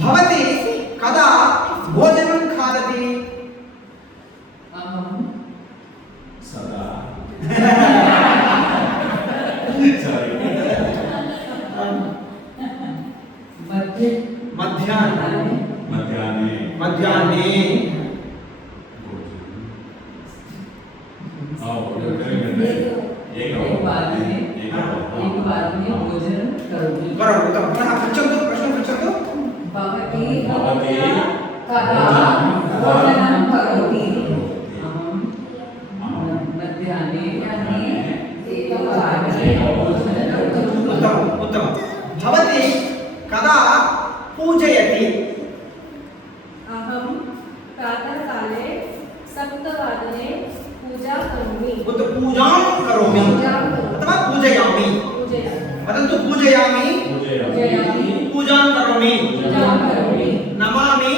भवती कदा भोजनं खादति? अहं सदा मध्याह्ने एकवादने भोजनं करोमि। पुनः पृच्छन्तु, प्रश्नं पृच्छन्तु। भवती कदा भोजनं करोति? अहं मध्याह्ने एकवादने भोजनं करोमि। उत्तमं। भवती कदा पूजयति? अहं प्रातःकाले 7 पूजा करोमि। पूजां करोमि अथवा पूजयामि। वदन्तु पूजयामि, पूजां करोमि, नमामि,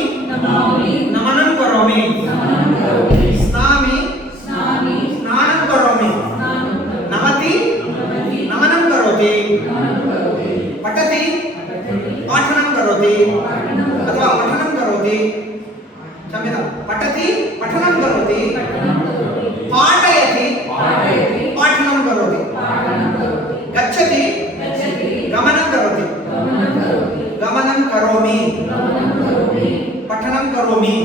नमनं करोमि, स्नामि, स्नानं करोमि, नमति, नमनं करोति, पठति, पाठनं करोति अथवा पठनं करोति। क्षम्यतां, पठति, पठनं करोति, पाठयति, पाठनं करोति, गच्छति, गमनं करोति, गमनं करोमि, पठनं करोमि,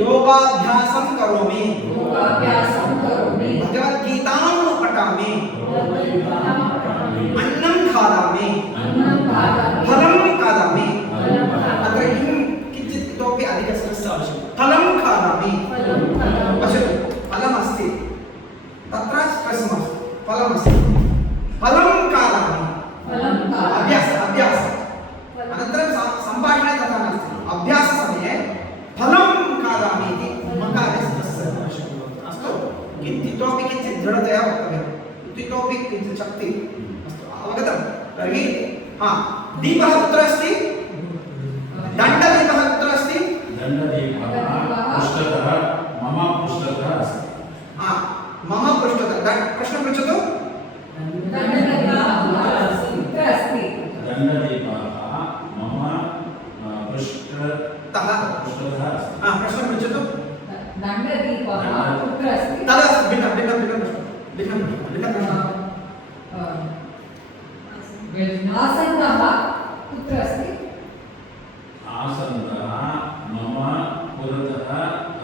योगाभ्यासं करोमि, भगवद्गीतां पठामि, अन्नं खादामि, फलं खादामि। अत्र किञ्चित् इतोपि अधिकस्य आवश्यकं। फलं खादामि। पश्यतु, फलमस्ति, तत्र स्ट्रेस् मास्तु, फलमस्ति, फलं खादामि। अभ्यास अनन्तरं सम्भाषणे तथा नास्ति। अभ्याससमये फलं खादामि इति मकारे स्ट्रेस् आवश्यकं। अस्तु, इतोपि किञ्चित् दृढतया वक्तव्यम्, इतोपि किञ्चित् शक्ति। अस्तु, अवगतं? तर्हि दीपः कुत्र अस्ति? दण्डदीपः कुत्र अस्ति? दण्डदीपः पृष्ठतः, मम पृष्ठतः अस्ति। मम पृष्ठतः। प्रश्नं पृच्छतु। दण्डदीपः मम पृष्ठतः अस्ति। प्रश्नं पृच्छतु। दण्डदीपः कुत्र अस्ति? तदस्ति भिन्नं प्रश्नः। आसन्दः कुत्र अस्ति? आसन्दः मम पुरतः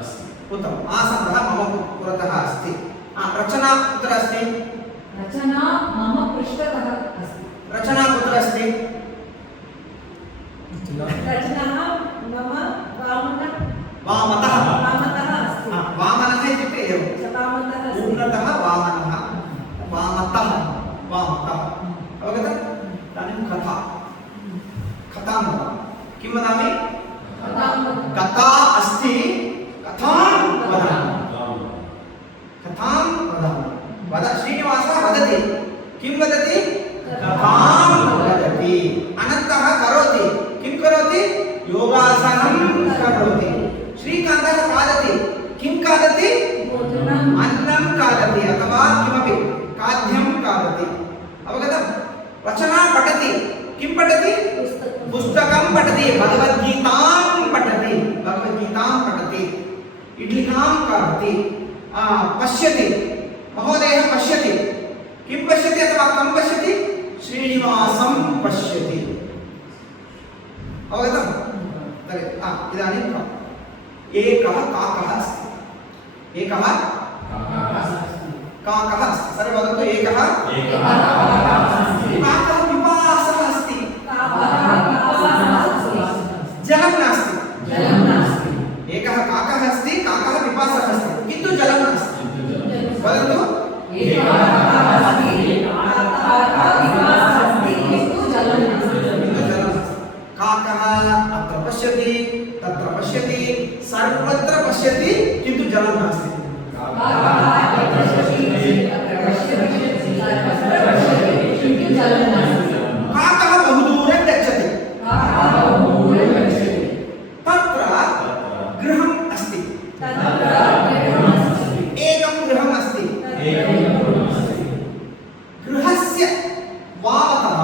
अस्ति। उत्तमम्। आसन्दः मम पुरतः अस्ति। रचना कुत्र अस्ति? रचना मम पृष्ठतः अस्ति। रचना कुत्र अस्ति? रचना मम वामतः अस्ति। वामनः इत्युक्ते एवं वामतः अस्ति। पूर्णतः वामनः, वामतः, अवगतम्? इदानीं कथां किं वदामि? कथा अस्ति, कथां वदामि। वद श्रीनिवासः वदति। किं वदति? कथां वदति। अनन्तः करोति। किं करोति? योगासनं करोति। श्रीकान्तः खादति। किं खादति? अन्नं खादति अथवा किमपि खाद्यं खादति। अवगतं? रचना पठति। किं पठति? पुस्तकं पठति, भगवद्गीतां पठति, इड्लिकां खादति, पश्यति, महोदयः पश्यति। किं पश्यति अथवा कं पश्यति? श्रीनिवासं पश्यति। अवगतं? तर्हि इदानीं एकः काकः अस्ति। एकः काकः अस्ति। सर्वे वदन्तु, एकः काकः पिपासः अस्ति। जलं नास्ति। एकः काकः अस्ति, काकः पिपासः अस्ति, किन्तु जलं नास्ति। वदन्तु। काकः अत्र पश्यति, तत्र पश्यति, सर्वत्र पश्यति, किन्तु जलं नास्ति। काकः बहु दूरं गच्छति। तत्र गृहम् अस्ति। एकं गृहम् अस्ति। गृहस्य वामतः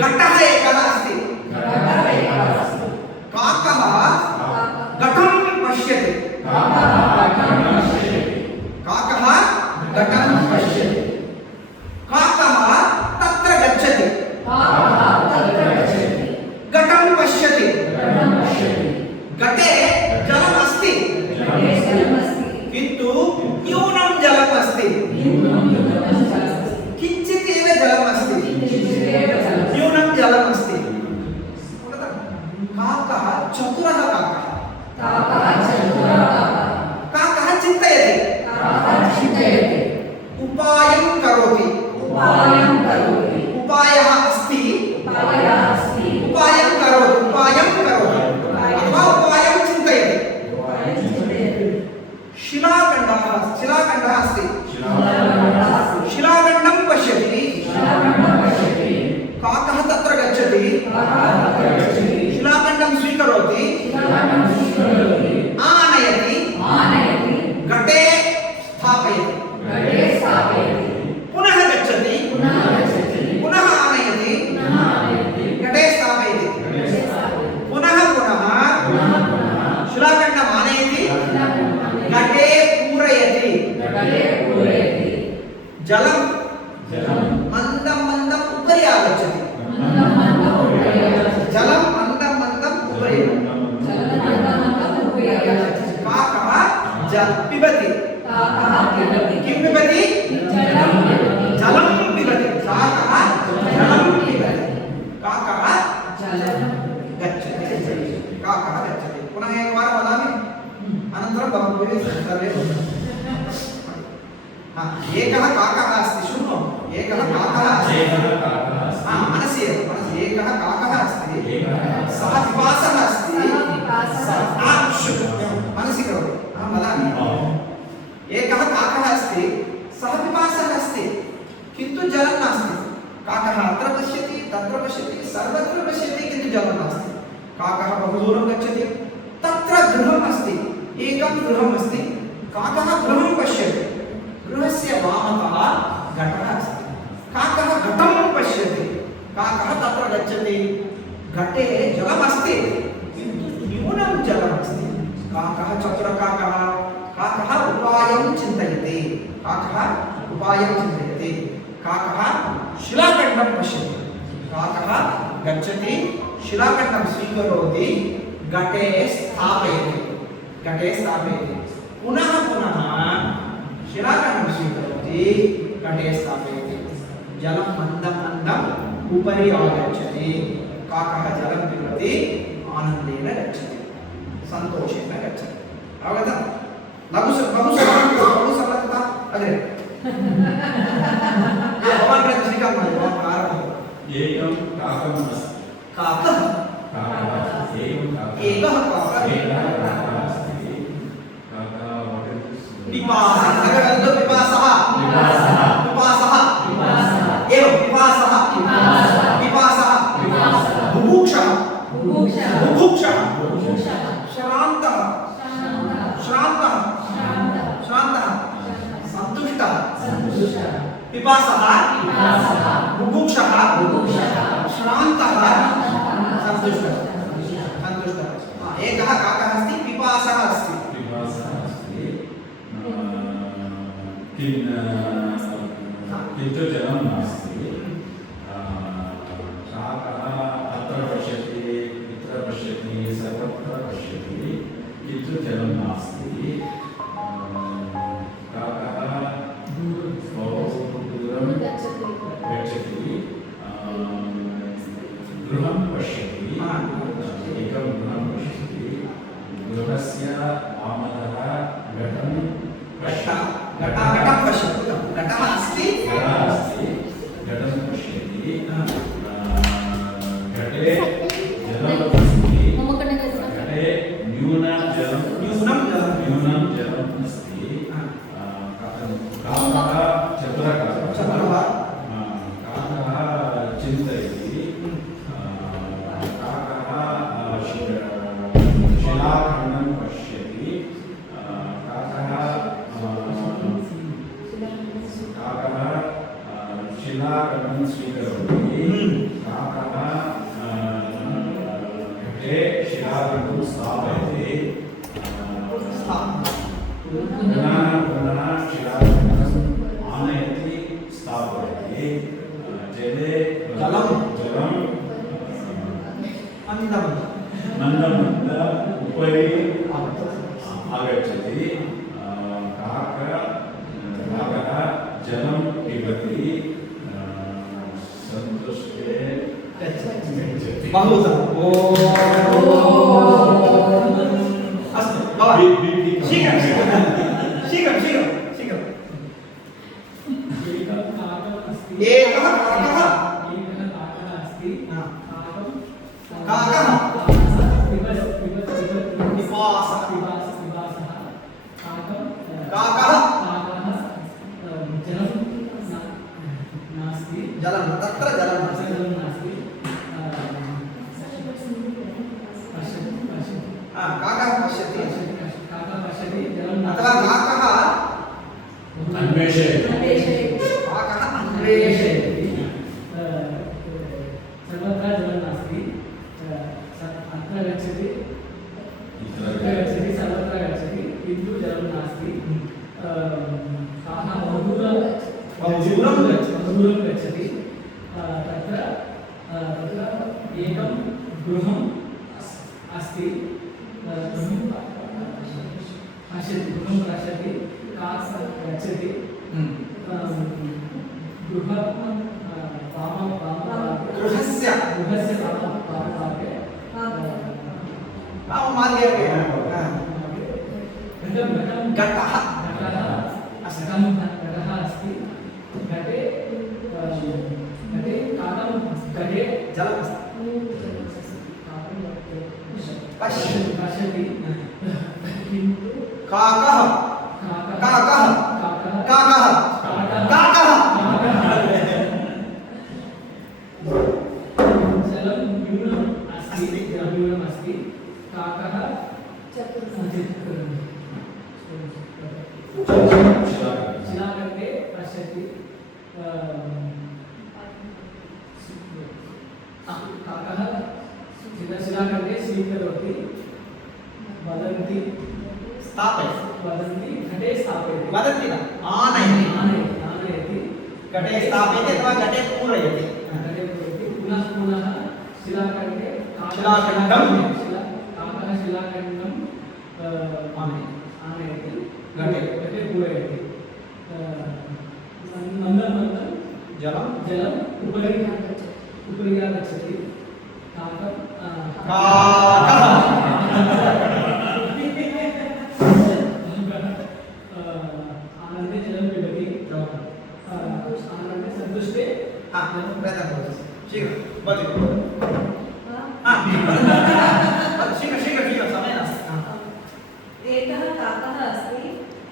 घटः उपायः अस्ति उपायं करोति अथवा उपायं चिन्तयति शिलाखण्डः अस्ति शिलाखण्डं पश्यति काकः तत्र गच्छति शिलाखण्डं स्वीकरोति आनयति घटे स्थापयति पुनः गच्छति पुनः आनयति घटे स्थापयति पुनः शिलाखण्डम् आनयति घटे पूरयति जलं मन्दं मन्दम् उपरि आगच्छति जलं मन्दं मन्दम् उपरि काकः पिबति किं पिबति जलं पिबति काकः जलं पिबति काकः गच्छति पुनः एकवारं वदामि अनन्तरं भवद्भिः सर्वे एकः काकः अस्ति शृणु एकः काकः अस्ति मनसि एकः काकः अस्ति सः पिपासः अस्ति मनसि करोतु अहं वदामि एकः काकः अस्ति सः पिपासः अस्ति किन्तु जलं नास्ति काकः अत्र पश्यति तत्र पश्यति सर्वत्र पश्यति किन्तु जलं नास्ति काकः बहु दूरं गच्छति तत्र गृहम् अस्ति एकं गृहम् अस्ति काकः गृहं पश्यति गृहस्य वामतः घटः अस्ति काकः घटं पश्यति काकः तत्र गच्छति घटे जलमस्ति किन्तु न्यूनं जलमस्ति काकः चतुरकाकः काकः उपायं चिन्तयति काकः शिलाखण्डं पश्यति काकः गच्छति शिलाखण्डं स्वीकरोति घटे स्थापयति पुनः शिलाखण्डं स्वीकरोति घटे स्थापयति जलं मन्दं मन्दम् उपरि आगच्छति काकः जलं पिबति आनन्देन गच्छति सन्तोषेण गच्छति अवगतं बहु सरलता अग्रे भवान् प्रति श्रीकान्त प्रारम्भः एकं काकम् अस्ति एकः काकः पिपासः बुभुक्षः श्रान्तः सन्तुष्टः पिपासः बुभुक्षः श्रान्तः सन्तुष्टः एकः काकः अस्ति पिपासः अस्ति किन्तु जलं नास्ति काकः अत्र पश्यति इत्र पश्यति सर्वत्र पश्यति किन्तु जलं नास्ति काकः बहु दूरं गच्छति गृहं पश्यति एकं गृहं पश्यति गृहस्य वामतः घटं पश्यति घटं पश्यतु घटः अस्ति घटं पश्यति घटे जलम् अस्ति घटे न्यूनं जलम् अस्ति काकः चतुरः काकः चिन्तयति काकः शिलाखण्डं पश्यति काकः शिलाखण्डं स्वीकरोति काकः घटे शिलाखण्डं स्थापयति पुनः शिलाखण्डम् आनयति स्थापयति जले जलं मन्दं उपरि आगच्छति काकः जलं पिबति सन्तुष्टे गच्छति बहु अस्तु शीघ्रं एकः काकः हाँ। काकः काकः। विपासः काकः। जलं नास्ति जलं तत्र जलं नास्ति। जलं नास्ति पश्यति हाँ, काकः पश्यति काकः पश्यति जलं अथवा नास्ति काकः अन्वेषयति काकः अन्वेषयति सर्वत्र जलं नास्ति अत्र गच्छति सर्वत्र गच्छति किन्तु जलं नास्ति काः बहु दूरं गच्छति तत्र एकं गृहम् अस्ति गृहं पश्यति काः गच्छति गृहस्य वामभागे मार्गे घटः अस्ति घटे जलमस्ति पश्यति किन्तु काकः काकः काकः काकः जलं न्यूनम् अस्ति काकः शिलाखण्डे पश्यति काकः शिलाखण्डे स्वीकरोति वदन्ति घटे स्थापयति वदति न आनयति आनयति घटे स्थापयति अथवा घटे पूरयति घटे पूरयति पुनः शिलाखण्डे शिलाखण्डं काकः शिलाखण्डं आनयति घटे पूरयति मन्दं जलम् उपरि आगच्छति काकः आनन्दे जलं पिबति आनन्दे सन्तुष्टे शीघ्रं वदतु शीघ्रं समय नास्ति एकः काकः अस्ति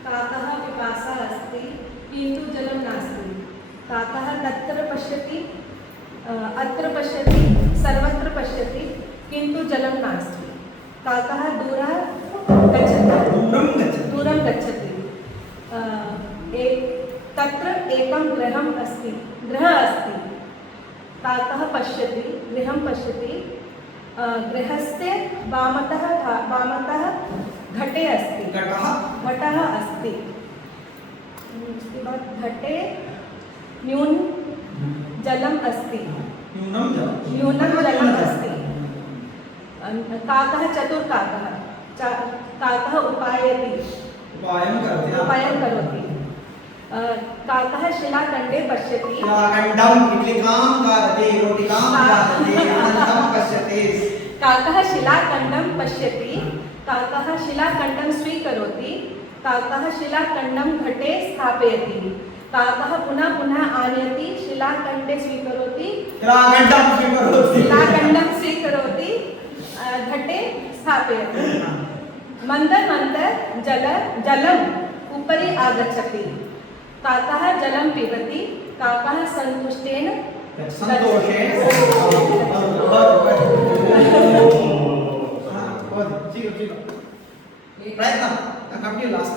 काकः पिपासा अस्ति किन्तु जलं नास्ति काकः तत्र पश्यति अत्र पश्यति सर्वत्र पश्यति किन्तु जलं नास्ति काकः दूरं गच्छति तत्र एकं गृहम् अस्ति काकः पश्यति गृहं पश्यति गृहस्य वामतः घटे अस्ति घटः अस्ति उसके बाद घटे जलम् अस्ति न्यूनं जलम् अस्ति काकः चतुर्काकः काकः उपायं करोति काकः शिलाखण्डे पश्यति इड्लिकां खादति रोटिकां खादति अनन्तरं पश्यति काकः शिलाखण्डं पश्यति काकः शिलाखण्डं स्वीकरोति काकः शिलाखण्डं घटे स्थापयति काकः पुनः आनयति शिलाखण्डे स्वीकरोति शिलाखण्डं स्वीकरोति घटे स्थापयति मन्दं जलम् उपरि आगच्छति काकः जलं पिबति काकः सन्तुष्टेन संतोषेण प्रयत्नं कंटिन्यू लास्ट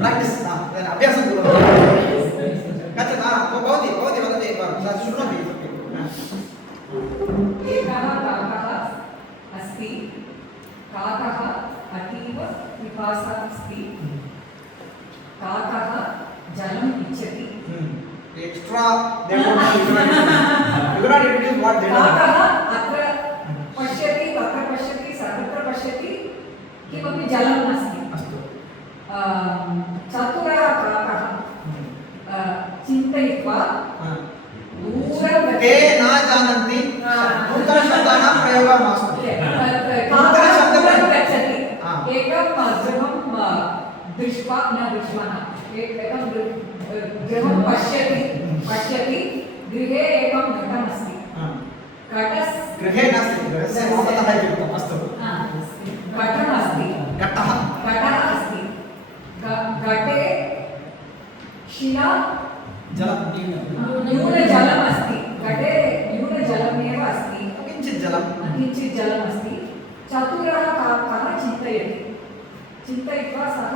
प्रैक्टिस अभ्यासं कुर्वन्तु गच्छतु भवती वदति एकवारं शृणोति एकः काकः अस्ति काकः अतीव पिपासा अस्ति काकः जलम् इच्छति extra they don't know you cannot introduce what they don't काकः अत्र पश्यति तत्र पश्यति सर्वत्र पश्यति किमपि जलं नास्ति अस्तु चतुरः काकः चिन्तयित्वा दूरं ते न जानन्ति नूतनशब्दानां प्रयोगः मास्तु दूरं गच्छति एकं गृहं दृष्ट्वा न दृष्टवान् एकं गृहं पश्यति गृहे एकं घटमस्ति गृहे नास्ति, गृहस्य नामतः इति उक्तम्। अस्तु, घटमस्ति, घटः, घटः अस्ति, घटे शिला जलं, न्यूनजलमस्ति, घटे न्यूनजलमेव अस्ति, किञ्चित् जलं, किञ्चित् जलमस्ति। चतुरः काकः चिन्तयति, चिन्तयित्वा सः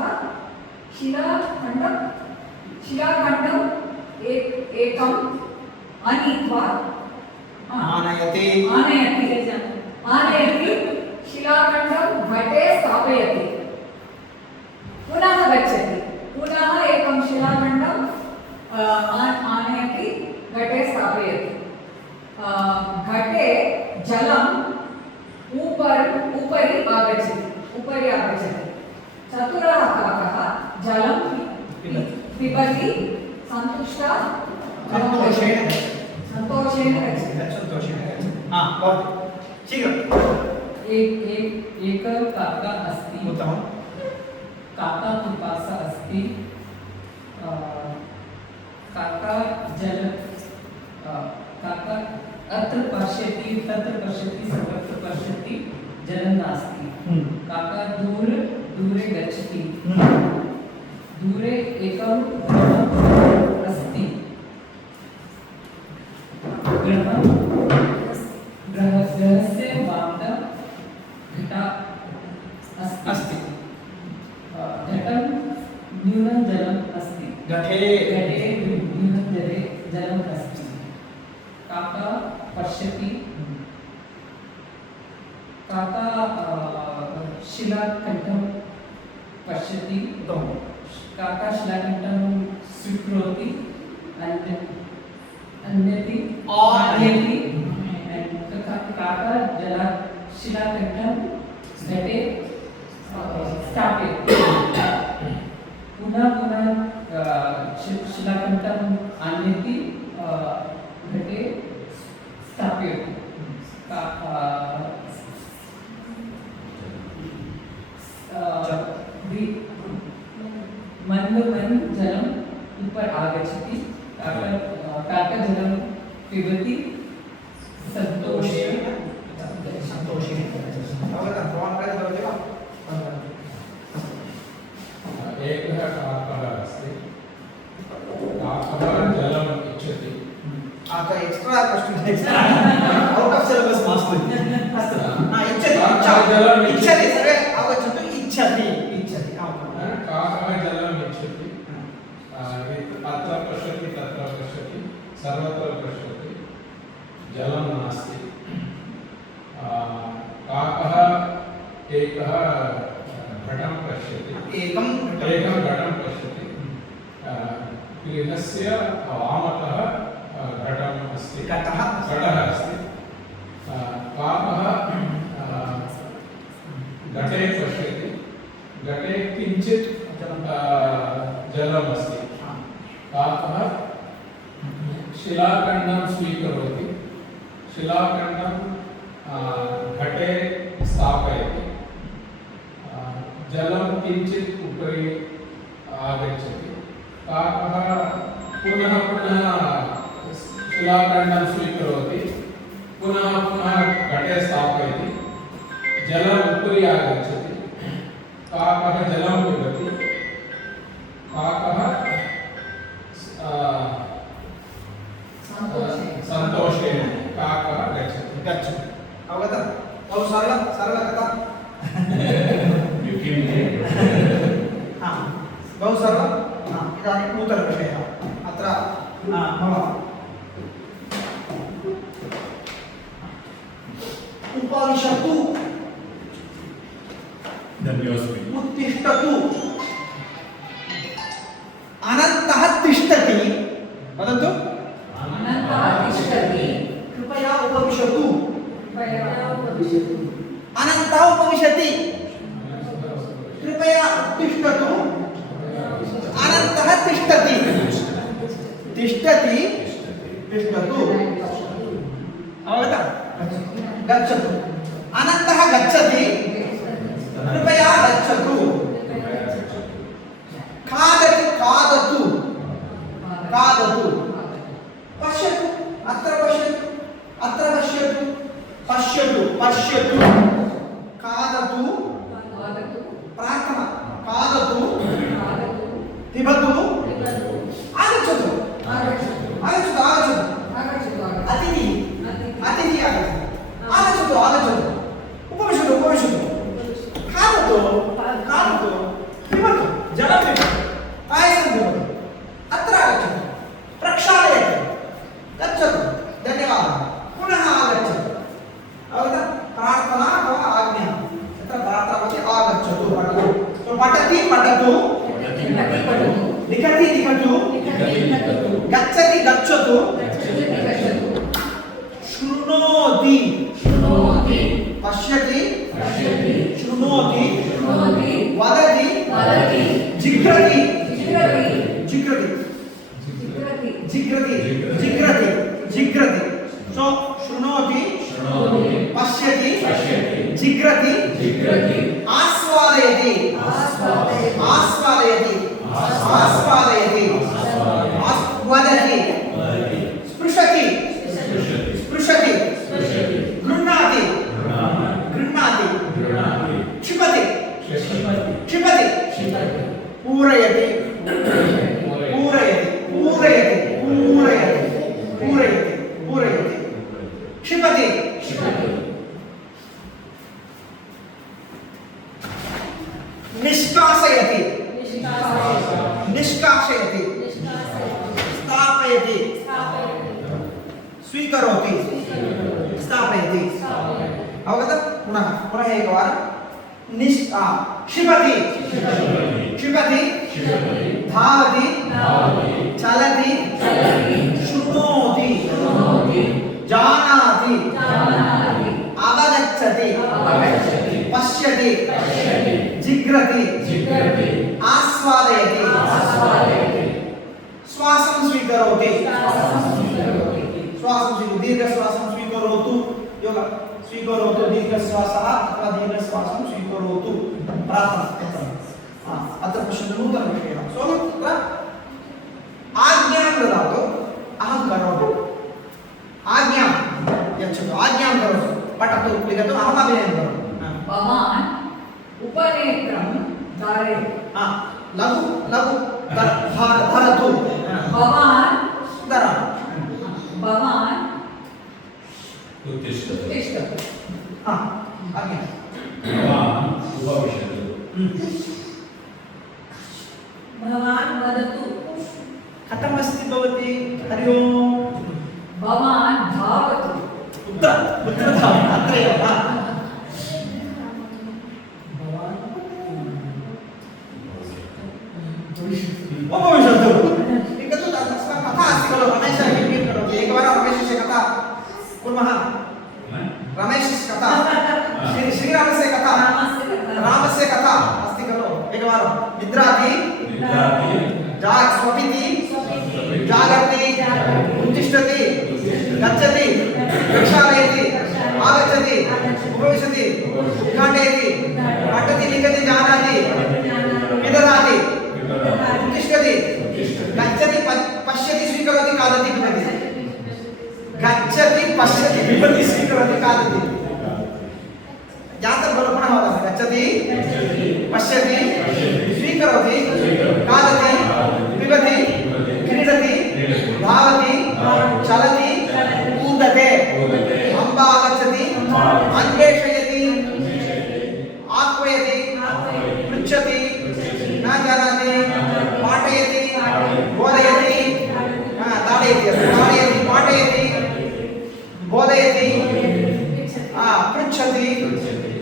शिलाखण्डम् एकम् आनीत्वा आनयति, आनयति, शिलाखण्डं घटे स्थापयति, पुनः गच्छति, पुनः एकं शिलाखण्डं आनयति, घटे स्थापयति। घटे जलम् उपरि आगच्छति। चतुरः काकः जलं पिबति, सन्तुष्टः सन्तोषेण सन्तोषेण गच्छति। सन्तोषेण भवतु शीघ्रम्। एक काका अस्ति, उत्तमं। काका पिपासा अस्ति, काका अत्र पश्यति, तत्र पश्यति, सर्वत्र पश्यति, जलं नास्ति। काका दूरे गच्छति, दूरे एकं गृहम् अस्ति, गृहस्य वामतः घटः अस्ति, घटं न्यूनं जलम् अस्ति, घटे न्यूनं जलम् अस्ति। काका पश्यति, काका शिलाखण्डं पश्यति, काका शिलाखण्डं स्वीकरोति, आनयति, काका शिलाखण्डं घटे स्थापयति, पुनः शिलाखण्डम् आनयति, घटे स्थापयति। मंद जलम् ऊपर आगच्छति, काका जलं पिबति, सन्तोषेण अवगतं, भवान् कदा भवति वा? एकः काकः अस्ति, काकः जलम् इच्छति। Extra question, out of syllabus मास्तु। अस्तु, इच्छति, इच्छति, सर्वे अवगच्छन्तु, इच्छति। काकः जलम् इच्छति, अत्र पश्यति, तत्र पश्यति, सर्वत्र पश्यति, जलं नास्ति। काकः एकः घटं पश्यति, एकं घटं पश्यति, गृहस्य वामतः घटम् अस्ति, घटः अस्ति। काकः घटे पश्यति, घटे किञ्चित् जलमस्ति। काकः शिलाखण्डं स्वीकरोति, शिलाखण्डं घटे स्थापयति, जलं किञ्चित् उपरि आगच्छति। काकः पुनः शिलाखण्डं स्वीकरोति, पुनः घटे स्थापयति, जलम् उपरि आगच्छति, काकः जलं पिबति, काकः सन्तोषेण काकः गच्छति। अवगतं? बहु सरलकथा। बहु सरलम्। इदानीं नूतनविषयः अत्र मम उपविशतु, धन्योऽस्मि। उत्तिष्ठतु, अनन्तः तिष्ठति, वदन्तु। अनन्तः तिष्ठति, कृपया उपविशतु, उपविशतु, अनन्तः उपविशति, कृपया उत्तिष्ठतु, अनन्तः तिष्ठति, तिष्ठति, तिष्ठतु, अवगतं? गच्छतु, अनन्तः गच्छति, कृपया गच्छतु, खादति, खादतु, खादतु, पश्यतु, अत्र पश्यतु, अत्र पश्यतु, पश्यतु पश्यतु खादतु वदतु प्रार्थना खादतु खादतु पिबतु पिबतु आगच्छतु आगच्छतु आगच्छतु आगच्छतु आगच्छतु अतिथि अतिथि अतिथि आगच्छतु आगच्छतु उपविशतु उपविशतु खादतु खादतु पिबतु जलं पिबतु पायसं पिबतु अत्र आगच्छतु प्रक्षालयतु गच्छतु धन्यवादः पुनः आगच्छतु अवगतः प्रार्थना अथवा आज्ञा यत्र प्रार्थना भवति आगच्छतु पठतु तो पठति पठतु लिखति लिखतु गच्छति गच्छतु शृणोति पश्यति शृणोति वदति जिघ्रति जिघ्रति जिघ्रति जिघ्रति जिघ्रति सो शृणोति पश्यति जिघ्रति आस्वादयति आस्वादयति आस्वादयति वदति स्पृशति स्पृशति गृह्णाति गृह्णाति क्षिपति क्षिपति पूरयति पूरयति पूरयति पूरयति पूरयति पूरयति क्षिपति निष्कासयति निष्कासयति स्थापयति स्वीकरोति स्थापयति अवगतः पुनः पुनः एकवारं क्षिपति क्षिपति धावति चलति शृणोति जानाति अवगच्छति पश्यति जिघ्रति आस्वादयति श्वासं स्वीकरोति श्वासं दीर्घश्वासं स्वीकरोतु योग स्वीकरोतु दीर्घश्वासः अथवा दीर्घश्वासं स्वीकरोतु प्रार्थना अत्र पश्यन्तु नूतनविषयः सो तत्र आज्ञां ददातु अहं करोमि आज्ञां यच्छतु आज्ञां करोतु पठतु लिखतु अहम् अभिनयं करोमि भवान् उपनेत्रं धारयतु लघु लघु धरतु भवान् धर भवान् उत्तिष्ठतु तिष्ठतु आज्ञा भवान् उपविशतु भवान् वदतु कथमस्ति भवती हरि ओम् भवान् धावतु कुत्र धावति अत्रैव उपविशतु लिखतु तस्मात् कथा अस्ति खलु रमेशः किं करोति एकवारं रमेशस्य कथा कुर्मः रमेशस्य कथा श्रीरामस्य कथा रामस्य कथा अस्ति खलु एकवारं निद्राति स्वपिति जागर्ति उत्तिष्ठति गच्छति प्रक्षालयति आगच्छति उपविशति उद्घाटयति पठति लिखति जानाति विदधाति उत्तिष्ठति गच्छति पश्यति स्वीकरोति खादति पिबति गच्छति पश्यति पिबति स्वीकरोति खादति जातं खलु पुनः वदामि गच्छति पश्यति स्वीकरोति खादति पिबति क्रीडति धावति चलति कूदते अम्ब आगच्छति अन्वेषयति आह्वयति पृच्छति न जानाति पाठयति बोधयति ताडयति ताडयति पाठयति बोधयति पृच्छति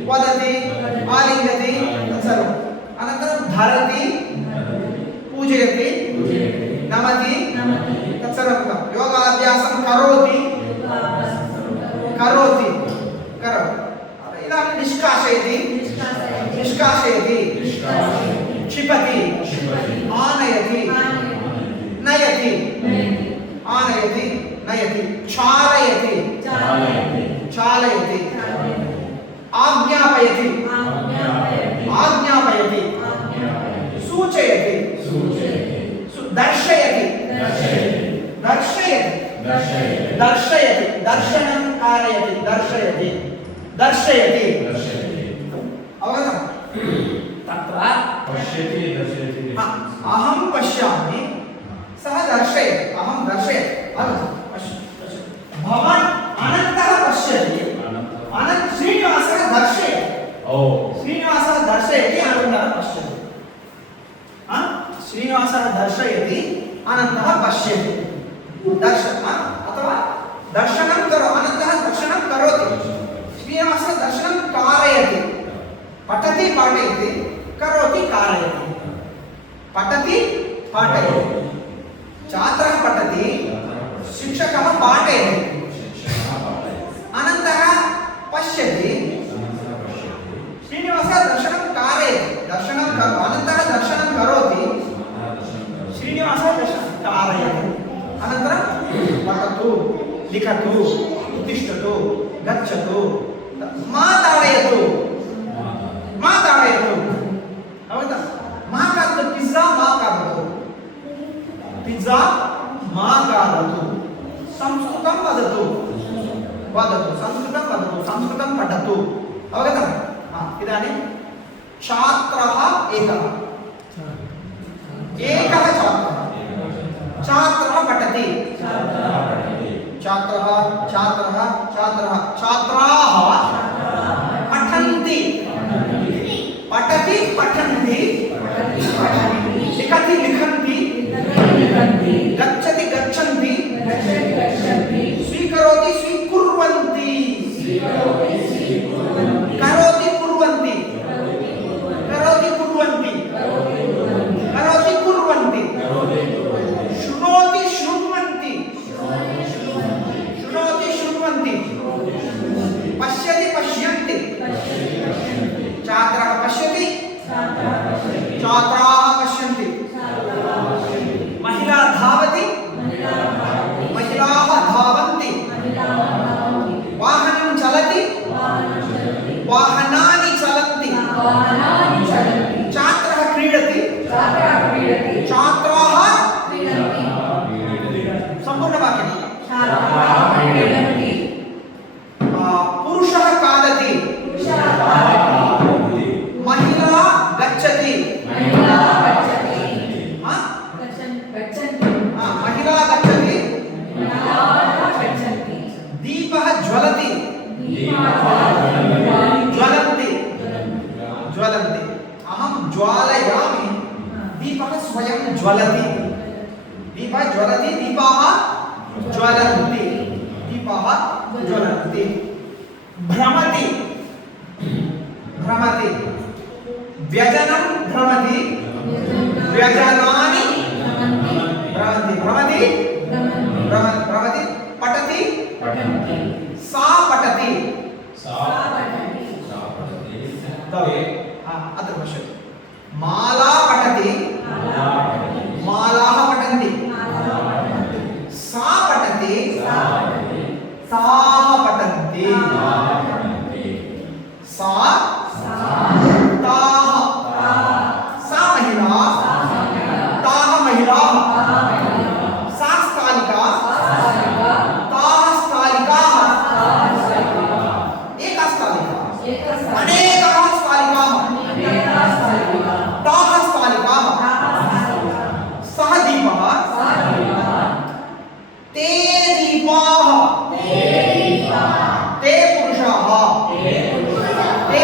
वदति आलिङ्गति तत्सर्वम् अनन्तरं धरति पूजयति नमति तत्सर्वं योगाभ्यासं करोति करोति करोति इदानीं निष्कासयति निष्कासयति क्षिपति आनयति नयति आनयति नयति चालयति चालयति आज्ञापयति आज्ञापयति सूचयति दर्शयति दर्शयति दर्शयति दर्शनं कारयति दर्शयति दर्शयति दर्शयति दर्शयति अवगतं तत्र पश्यति दर्शयति अहं पश्यामि सः दर्शयति अहं दर्शयति अवगतं पश्य भवान् अनन्तः पश्यति अनन्त श्रीनिवासः दर्शयति ओ श्रीनिवासः दर्शयति अनन्तः पश्यति श्रीनिवासः दर्शयति अनन्तः पश्यति अथवा दर्शनं करो अनन्तः दर्शनं करोति श्रीनिवासः दर्शनं कारयति पठति पाठयति करोति कारयति पठति पाठयति छात्रः पठति शिक्षकः पाठयति अनन्तः पश्यति श्रीनिवासः दर्शनं कारयति अनन्तः दर्शनं करोति श्रीनिवासः दर्शनं कारयति अनन्तरं पठतु लिखतु उत्तिष्ठतु गच्छतु मा ताडयतु अवगतं मा खादतु पिज़्ज़ा मा खादतु पिज़्ज़ा मा खादतु संस्कृतं वदतु संस्कृतं पठतु अवगतम् इदानीं छात्रः एकः छात्रः पठति छात्राः पठन्ति पठति पठन्ति लिखति लिखन्ति गच्छति गच्छन्ति स्वीकरोति स्वीकुर्वन्ति करोति कुर्वन्ति शृणोति शृण्वन्ति पश्यति पश्यन्ति छात्रः पश्यति छात्राः पश्यन्ति महिला धावति महिलाः धावन्ति वाहनं चलति वाहनानि चलन्ति छात्रः क्रीडति छात्राः सम्पूर्णवाक्यं पुरुषः खादति महिला गच्छति महिला गच्छति दीपः ज्वलति ज्वलन्ति अहं ज्वालयामि दीपः स्वयं ज्वलति दीपः ज्वलति दीपाः ज्वलन्ति भ्रमति व्यजनं भ्रमति व्यजनानि भ्रमति पठति सा पठति अत्र पश्यतु माला पठति मालाः पठन्ति सा पठति ताः पठन्ति सा ताः सा महिला ताः महिलाः सा स्थालिका ताः स्थालिकाः एका स्थालिका अनेकाः स्थालिकाः ताः स्थालिकाः सः दीपः ते दीपाः ते पुरुषाः ते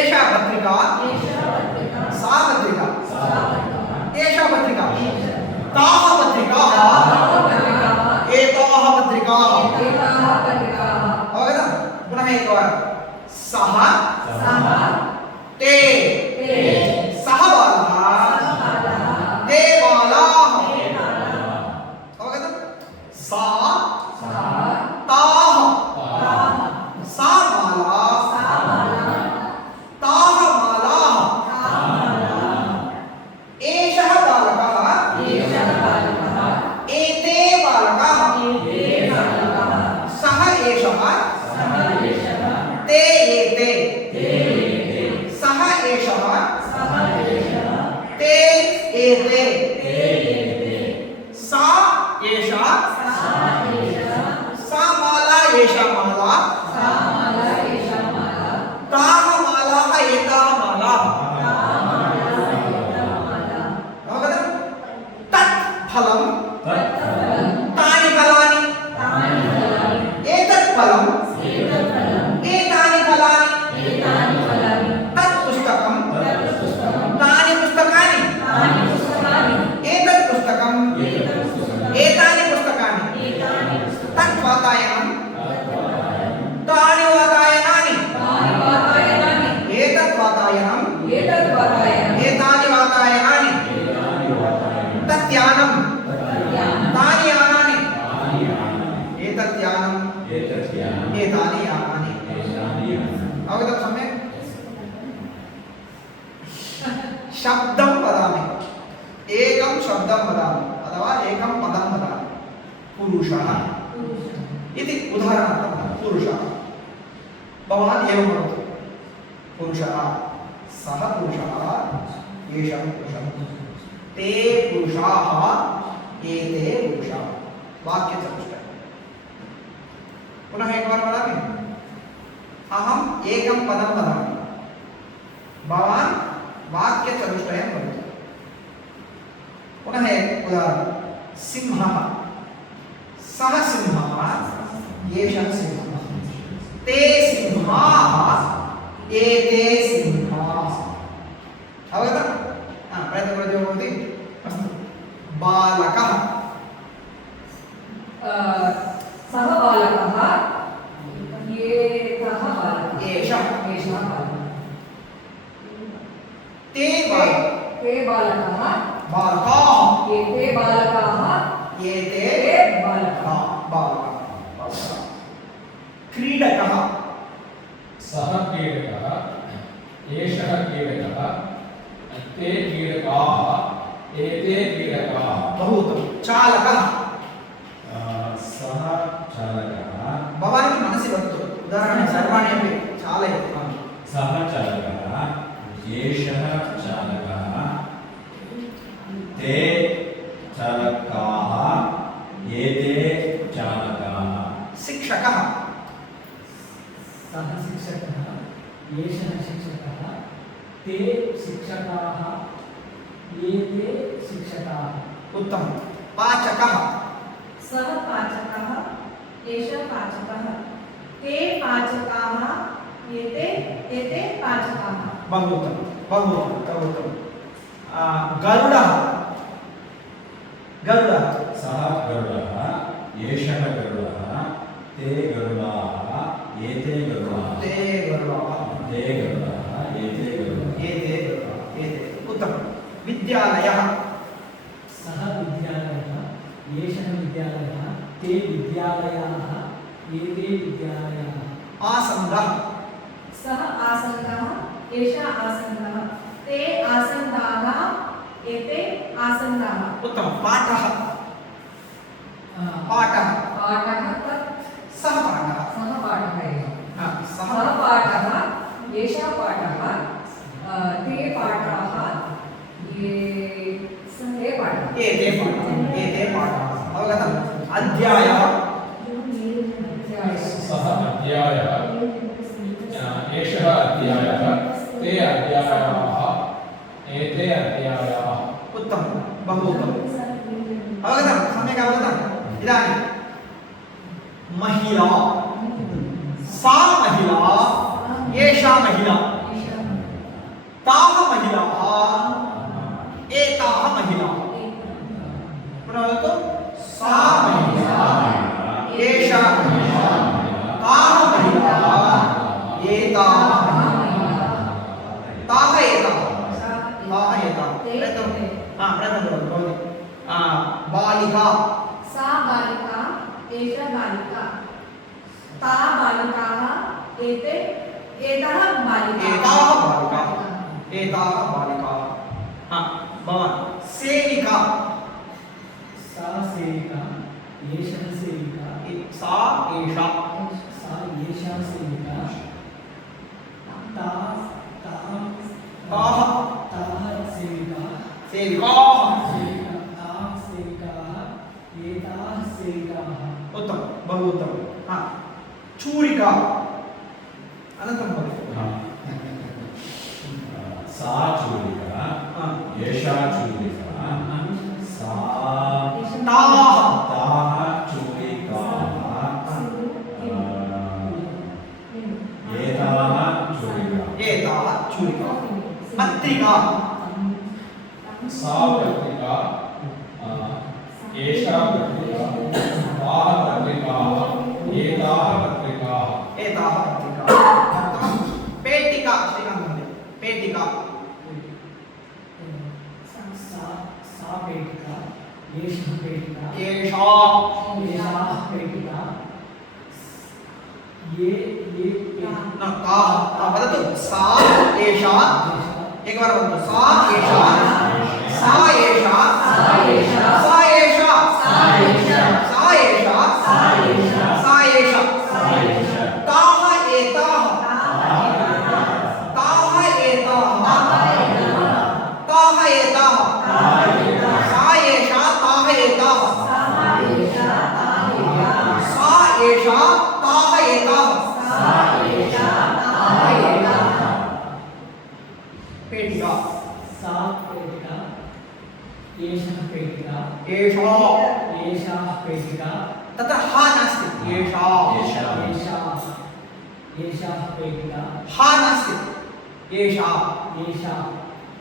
एषा पत्रिका एषा पत्रिका सा पत्रिका सा पत्रिका एषा पत्रिका ताः पत्रिकाः पत्रिकाः एताः पत्रिकाः एताः पत्रिकाः अवगतं पुनः एकवारं सः सः ते ते सः बालः बालः ते बालाः ते बालाः अवगतं सा सा ताः ताः सा बाला सा बाला ताः बालाः ताः बालाः एषः बालकः एषः बालकः एते बालकाः एते बालकाः सः एषः सः एषः ते एते ते एते सः एषः सः एषः ते एते ते एते सा एषा सा एषः सा माला एषा माला सा माला एषा माला ताः मालाः एताः मालाः ताः माला एताः माला अवगतं तत् फलं तत्फलं तानि फलानि तानि फलानि एतत् फलं एतत्फलं एतानि फलानि एतानि फलानि तत् पुस्तकं तत्पुस्तकं तानि पुस्तकानि तानि पुस्तकानि एतत् पुस्तकं एतत् पुस्तकम् एतानि पुस्तकानि एतानि तत् पुस्तकानि वातायनं तानि वातायनानि तानि वातायनानि एतत् वातायनं एतत् वातायनम् एतानि वातायनानि तत् यानं यानं तानि यानानि एतत् यानं एतानि यानानि अवगतं सम्यक् शब्दं वदामि एकं शब्दं वदामि अथवा एकं पदं वदामि पुरुषः इति उदाहरणार्थं पुरुषः भवान् एवं वदतु पुरुषः सः पुरुषः एषः पुरुषः ते पुरुषाः एते पुरुषाः वाक्यचतुष्टयं पुनः एकवारं वदामि अहम् एकं पदं वदामि भवान् वाक्यचतुष्टयं वदतु पुनः एक उदाहरणं सिंहः सः सिंहः एषः सिंहः ते सिंहाः एते सिंहाः अवगतं प्रयत्नं करोतु भवति अस्तु बालकः सः बालकः एतः बालकः एषः एषः बालकः ते बालकाः ते बालकः बालकाः एते बालकाः एते ते बालकाः बालकाः क्रीडकः सः क्रीडकः एषः क्रीडकः ते क्रीडकाः एते क्रीडकाः बहु उत्तमं चालकः सः चालकः भवान् मनसि वदतु उदाहरणे सर्वाणि अपि चालयतु सः चालकः एषः चालकः ते चालकाः एते चालकाः शिक्षकः सः शिक्षकः एषः शिक्षकः ते शिक्षकाः एते शिक्षकाः उत्तमं पाचकः सः पाचकः एषः पाचकः ते पाचकाः एते एते पाचकाः बहु उत्तमं बहु उत्तमं गरुडः गरुडः सः गरुडः एषः गरुडः ते गरुडाः एते गरुडाः ते गरुडाः ते गरुडाः एते गरुडाः एते गरुडाः एते उत्तमं विद्यालयः सः विद्यालयः एषः विद्यालयः ते विद्यालयाः एते विद्यालयाः आसन्दः सः आसन्दः एषः आसन्दः ते आसन्दाः एते आसन्दाः उत्तमं पाठः पाठः तत् सः पाठः सः पाठः एव सः सः पाठः एषः पाठः ते पाठाः ते पाठः एते पाठाः अवगतम् अध्यायः सः अध्यायः एषः अध्यायः ते अध्यायाः एते अध्यायाः उत्तमं बहु उत्तमं अवगतं सम्यक् अवगतम् इदानीं महिला सा महिला एषा महिला ताः महिलाः एताः महिलाः पुनः वदतु सा महिला एषा महिला ताः महिलाः एताः ताः एताः ताः एताः प्रथमं भवति बालिका सा बालिका एषा बालिका ता बालिकाः एते एताः बालिकाः एताः बालिकाः भवान् सेविका सा सेविका एषः सेविका सा एषा सा एषा सेविका ताः ताः ताः सेविका सेविकाः ताः सेविकाः एताः सेविकाः उत्तमं बहु उत्तमं चूरिका अनन्तरं भवति सा चूलिका एषा चूलिका सा ताः चूलिकाः एताः चूलिकाः पत्रिका सा पत्रिका एषा पत्रिका ताः पत्रिकाः एताः पत्रिकाः पेटिका श्रीकान्त पेटिका सा पेटिका एषः पेटिका एषा एषाः पेटिका ये न ताः वदतु सा एषा एकवारं वदतु सा एषा सा एषा सा एषा सा एषा सा एषा सा एषा ताः एताः ताः एताः ताः एताः सा एषा ताः एताः सा एषा ताः एताः पेटिका सा पेटिका एषः पेटिका एषा एषाः पेटिका तत्र हा नास्ति एषा एषाः पेटिका हा नास्ति एषा एषा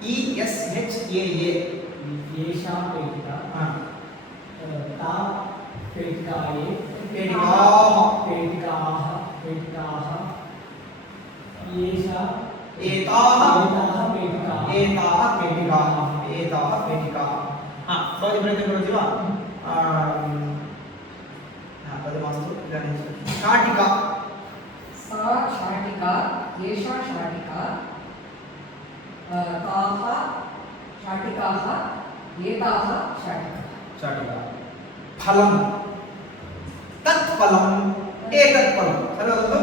ESHAA एषा पेटिका ता पेटिकाये पेटिकाः पेटिकाः एषा एताः पेटिकाः एताः पेटिकाः भवती प्रयत्नं करोति वा तद्मास्तु इदानीं शाटिका सा शाटिका एषा शाटिका ताः शाटिकाः एताः शाटिकाः शाटिका फलं तत् फलम् एतत् फलं सर्वे वदतु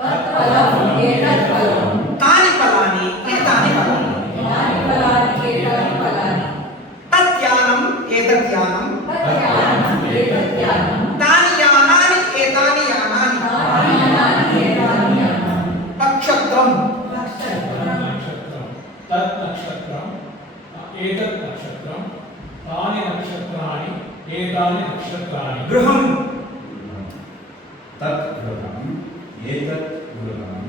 तत्फलम् एतत् फलम् तानि फलानि एतानि फलानि तानि फलानि एतानि फलानि तत् यानम् एतत् यानं तत् यानम् एतत् यानं तानि यानानि एतानि यानानि तानि यानानि एतानि यानानि नक्षत्रं नक्षत्रं तत् नक्षत्रम् एतत् नक्षत्रं तानि नक्षत्राणि एतानि नक्षत्राणि गृहं तत् गृहम् एतत् गृहं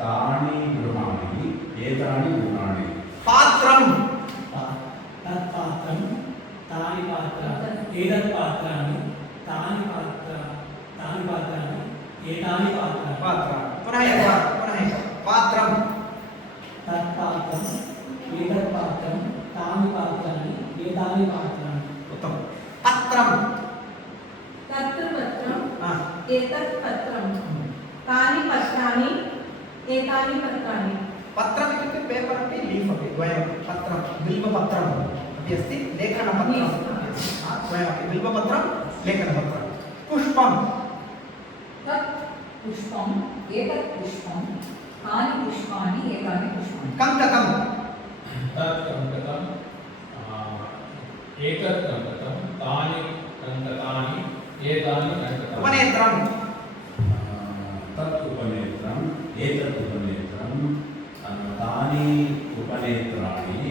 तानि गृहाणि एतानि गृहाणि पात्रं तत् पात्रं तानि पात्राणि एतत् पात्राणि तानि पात्राणि एतानि पात्राणि पात्रं पुनः एकवारं पात्रं तत् पात्रं एतत् पात्रं तानि पात्राणि एतानि पात्राणि उत्तमं पत्रं तत्र पत्रम् हा एतत् पत्रं तानि पत्राणि एतानि पत्राणि पत्रम् इत्युक्ते पेपर् अपि लीफ् अपि द्वयं पत्रं बिल्वपत्रम् अपि अस्ति लेखनपत्रं द्वयमपि बिल्वपत्रं लेखनपत्रं पुष्पं तत् पुष्पम् एतत् पुष्पं तानि पुष्पाणि एतानि पुष्पाणि कङ्कतं तत् कङ्कतं एतत् कङ्कतं तानि कङ्कतानि एतानि कङ्कतानि उपनेत्रं तत् उपनेत्रम् एतत् उपनेत्रं तानि उपनेत्राणि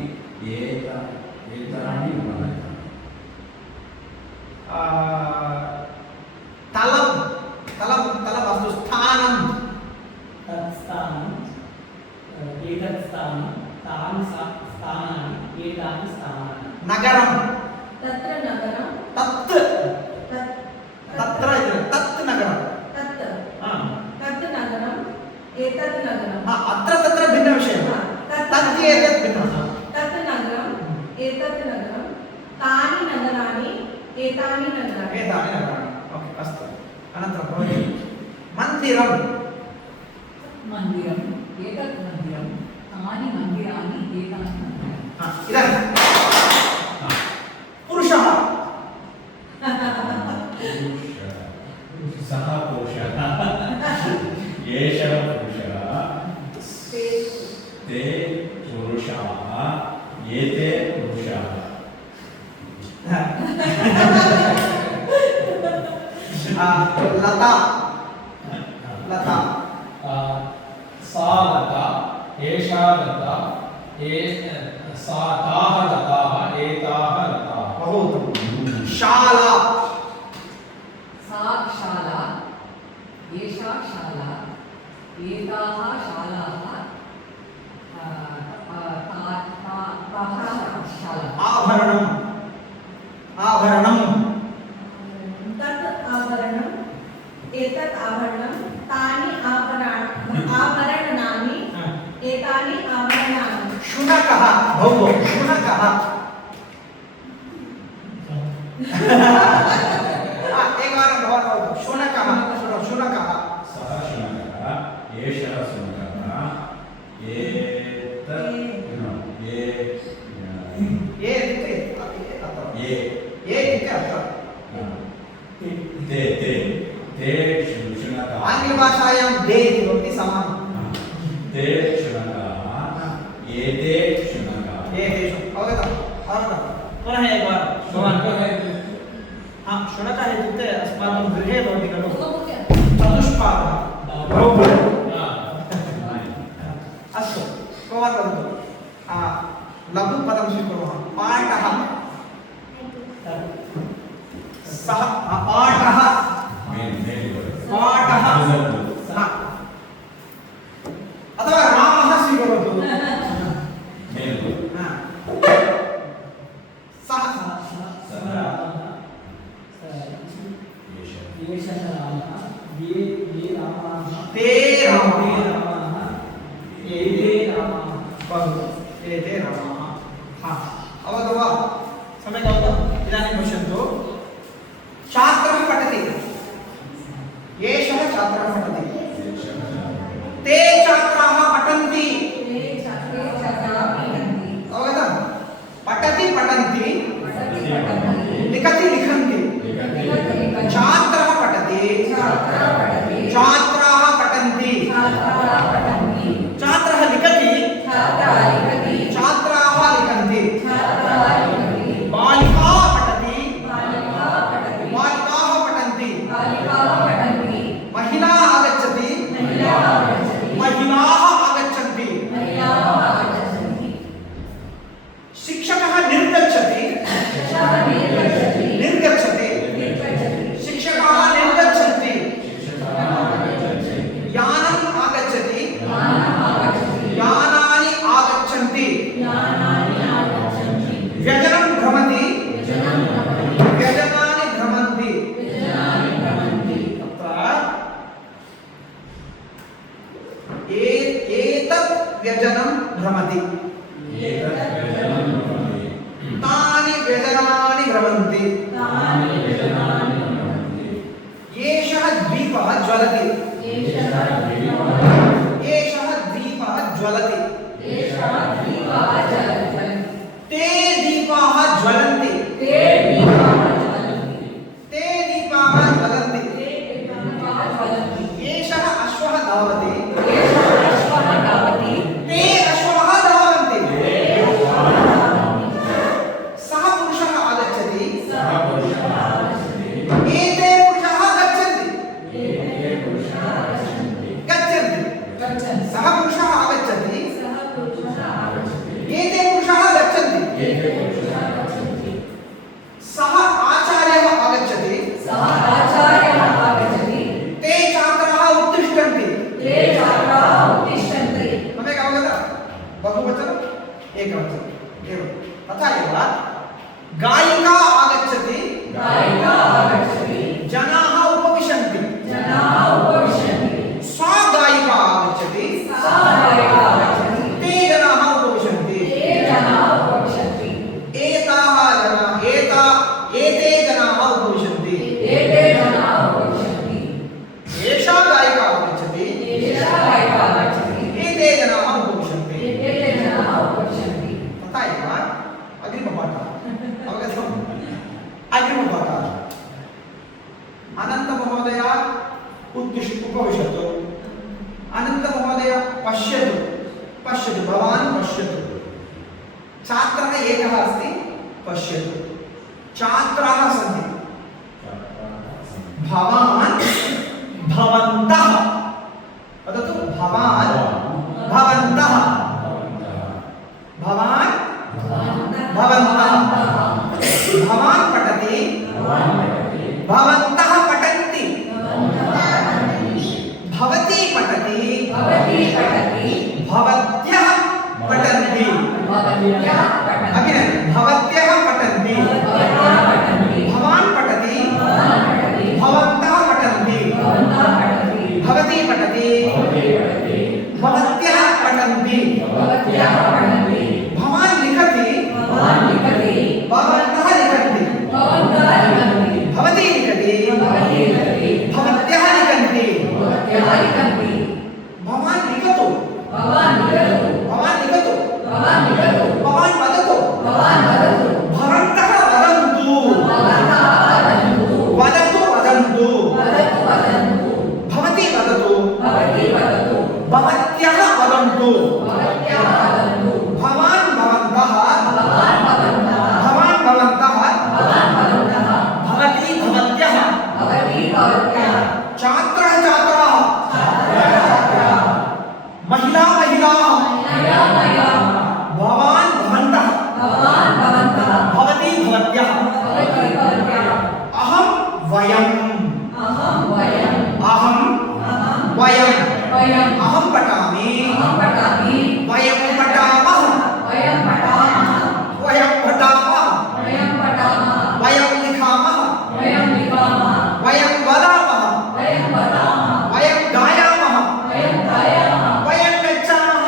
एतानि उपनेत्राणि तलमस्तु स्थानं तत् स्थानं एतत् स्थानं तानि स्थानानि एतानि स्थानानि नगरं तत्र नगरं तत् तत् तत्र इति तत् नगरं तत् हा तत् नगरम् एतत् नगरं हा अत्र तत्र भिन्नविषयः तत् एतत् भिन्नः तत् नगरम् एतत् नगरं तानि नगराणि एतानि नगराणि एतानि नगराणि ओके अस्तु अनन्तरं भवति मन्दिरं मन्दिरम् एतत् मन्दिरं तानि मन्दिराणि एतानि मन्दिराणि हा इदानीं पुरुषः सः पुरुषः एषः पुरुषः ते पुरुषाः एते पुरुषाः लता लता सा लता एषा लता सा ताः लताः एताः लताः बहु उत्तमं शाला सा शाला एषा शाला एताः शालाः ताः शालाः आभरणम् आभरणं तत् आभरणम् एतत् आभरणं तानि आभरणानि एतानि आभरणानि शुनकः बहु शुनकः एकवारं भवान् वदतु शुनकः शुनकः सः शुनकः एषः शुनकः एतत् ये इत्युक्ते अत्र ये ये इत्युक्ते अत्र ते ते ते शुनकाः आङ्ग्लभाषायां दे इति भवति समानं ते शुनकाः एते शुनकाः ये तेषु अवगतम् अवगतं पुनः एकवारं भवान् हा शुनकः इत्युक्ते अस्माकं गृहे भवति खलु चतुष्पादः अस्तु भवान् वदतु लघुपदं स्वीकुर्मः पाठः सः पाठः पाठः अथवा रामः स्वीकरोतु सः एषः रामः ये रामाः ते रामः एते रामाः बहु एते रामः हा अवगतं वा सम्यक् अवगतम् इदानीं पश्यन्तु छात्रः पठति एषः छात्रः पठति ते छात्राः पठन्ति अवगतं पठति पठन्ति लिखति लिखन्ति छात्रः पठति छात्राः पठन्ति छात्रः लिखति छात्राः लिखन्ति बालिका पठति बालिकाः पठन्ति महिला आगच्छति महिलाः आगच्छन्ति शिक्षकः निर्गच्छति निर्गच्छति शिक्षकाः निर्गच्छन्ति यानम् आगच्छति यानानि आगच्छन्ति व्यजनं भ्रमति व्यजनानि भ्रमन्ति एतत् व्यजनं भ्रमति तानि व्यजनानि भ्रमन्ति एषः दीपः ज्वलति एषः दीपः ज्वलति ते दीपाः ज्वलन्ति ते दीपाः ज्वलन्ति एषः अश्वः धावति ते अश्वाः धावन्ति सः पुरुषः आगच्छति एते पुरुषाः गच्छन्ति गच्छन्ति सः पुरुषः आगच्छति एते पुरुषाः गच्छन्ति सः आचार्यः आगच्छति ते छात्राः उत्तिष्ठन्ति सम्यक् अवगतम् बहुवचनं एकवचनम् एवं तथा एव गायिका आगच्छति गायिका आगच्छति जनाः उपविशन्ति सा गायिका आगच्छति सा गायिका आगच्छति ते जनाः उपविशन्ति एताः जनाः एते जनाः उपविशन्ति एषा गायिका आगच्छति एते जनाः उपविशन्ति तथा एव अग्रिमपाठः अवगतम् अग्रिमपाठः अनन्तमहोदय उपविशतु अनन्तमहोदय पश्यतु भवान् पश्यतु छात्रः एकः अस्ति पश्यतु छात्राः सन्ति भवान् भवन्तः वदतु भवान् भवन्तः भवान् भवन्तः भवान् पठति भवन्तः पठन्ति भवती पठति भवत्यः पठन्ति भवत्यः पठन्ति भवान् पठति भवन्तः पठन्ति भवती पठति भवत्यः पठन्ति भवान् लिखति भवन्तः लिखन्ति भवती लिखति भवत्यः लिखन्ति भवान् लिखतु भवान् लिखतु भवान् वदतु भवन्तः वदन्तु वदन्तु भवती वदतु भवत्यः वदन्तु भवान् भवन्तः भवती भवत्यः छात्रः छात्राः महिलाः भवान् भवन्तः भवती भवत्यः अहं वयम् अहं पठामि वयं पठामः वयं लिखामः वयं वदामः वयं गायामः वयं गच्छामः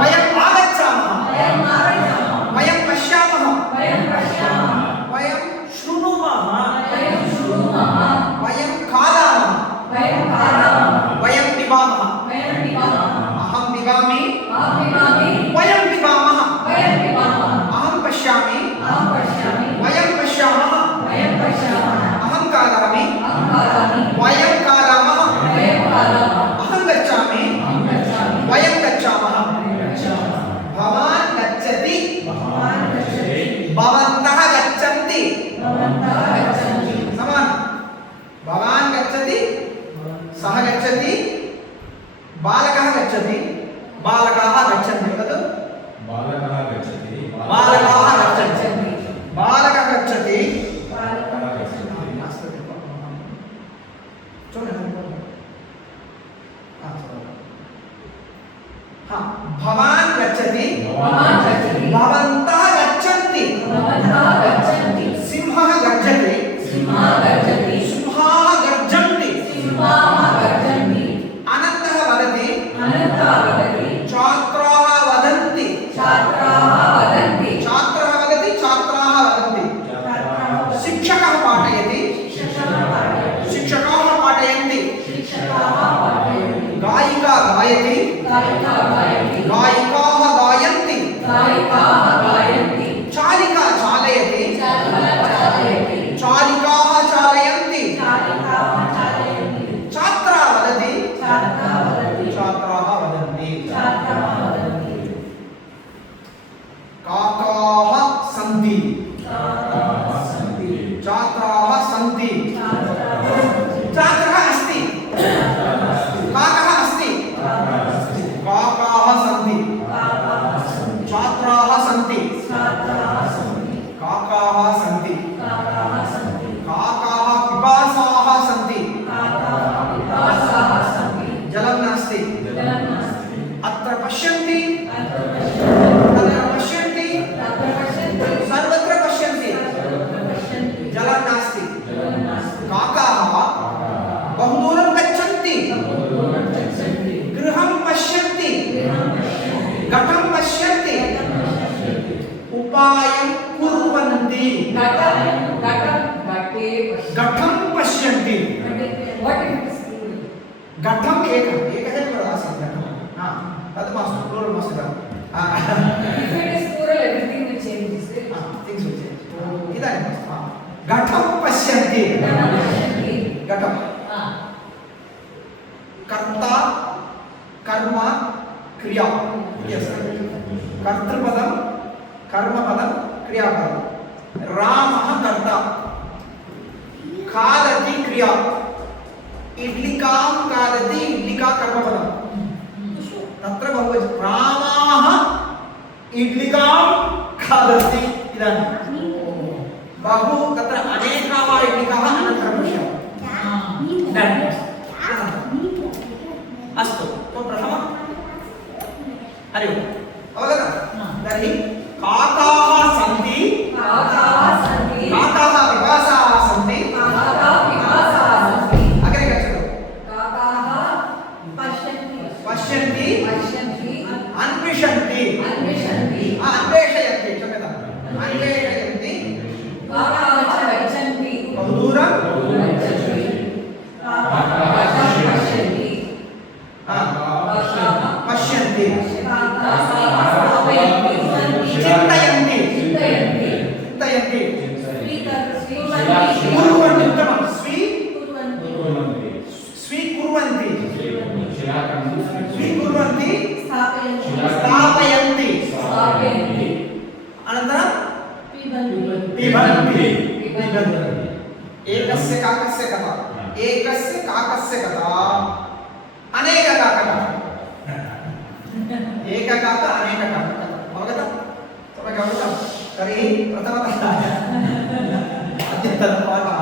वयं आगच्छामः वयं पश्यामः वयं शृणुमः वयं खादामः वयं पिबामः अहं पिबामि वयं पिबामः अहं पश्यामि वयं पश्यामः अहं खादामि वयं खादामः अहं गच्छामि वयं गच्छामः भवान् गच्छति भवन्तः गच्छन्ति समान भवान् गच्छति सः गच्छति बालकः गच्छति बालकाः गच्छन्ति वदतु बालकः गच्छति बालकाः गच्छन्ति बालकः गच्छति भवान् गच्छति भवन्तः गच्छन्ति सिंहः गर्जति सिंहाः गर्जन्ति अनन्तः वदति छात्राः वदन्ति छात्रः वदति छात्राः वदन्ति शिक्षकः पाठयति शिक्षकाः पाठयन्ति गायिका गायति गायिकाः गायन्ति चालिका चालयति चालिकाः चालयन्ति छात्रा वदति छात्राः वदन्ति काकाः सन्ति छात्राः सन्ति छात्रः अस्ति काकः अस्ति काकाः सन्ति छात्राः सन्ति एकः एव आसीत् घटः हा तद् मास्तु प्लूरल् मास्तु If it is plural, everything will change, is it? Things will change इदानीं मास्तु घटं पश्यन्ति घटं कर्ता कर्म क्रिया इति अस्ति कर्तृपदं कर्मपदं क्रियापदं रामः कर्ता खादति क्रिया इड्लिकां खादति इड्लिका कर्मपदं तत्र बहुवचनं रामः इड्लिकां खादति इदानीं बहु तत्र अनेकाः इड्लिकाः अनन्तरं पश्यामः इदानीं अस्तु तो प्रथमं हरि ओम् अवगतं तर्हि काकाः सन्ति काकाः विभासाः सन्ति अग्रे गच्छतु पश्यन्ति अन्विषन्ति अन्वेषयन्ति क्षम्यताम् अन्वेषयन्ति बहु दूरं पश्यन्ति चिन्तयन्ति चिन्तयन्ति कुर्वन्ति उत्तमं स्वीकुर्वन्ति स्वीकुर्वन्ति स्थापयन्ति अनन्तरं पिबन्ति एकस्य काकस्य कथा अनेककाकः एककाक अनेककाक अवगतं सम्यक् अवगतं तर्हि प्रथमतः अद्यतनपाठः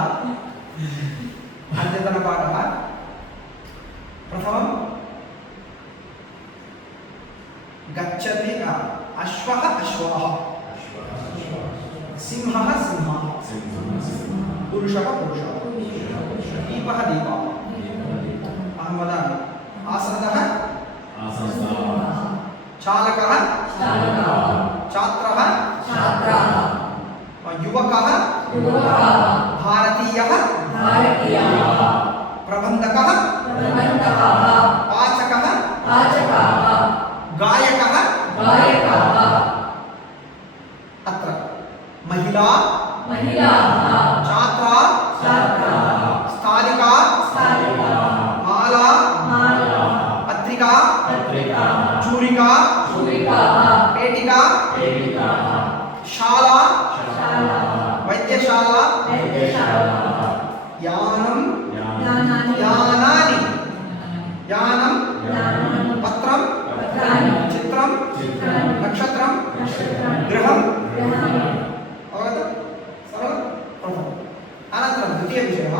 प्रथमं गच्छति अश्वः अश्वाः सिंहः सिंहः पुरुषः पुरुषः दीपः दीपः अहं वदामि आसन्दः चालकः छात्रः युवकः भारतीयः प्रबन्धकः पाचकः गायकः अत्र महिला छात्रा स्थालिका माला पत्रिका चूरिका पेटिका शाला वैद्यशाला यानं यानानि पत्रं चित्रं नक्षत्रं गृहं अवगतं सरलं प्रथमम् अनन्तरं द्वितीयविषयः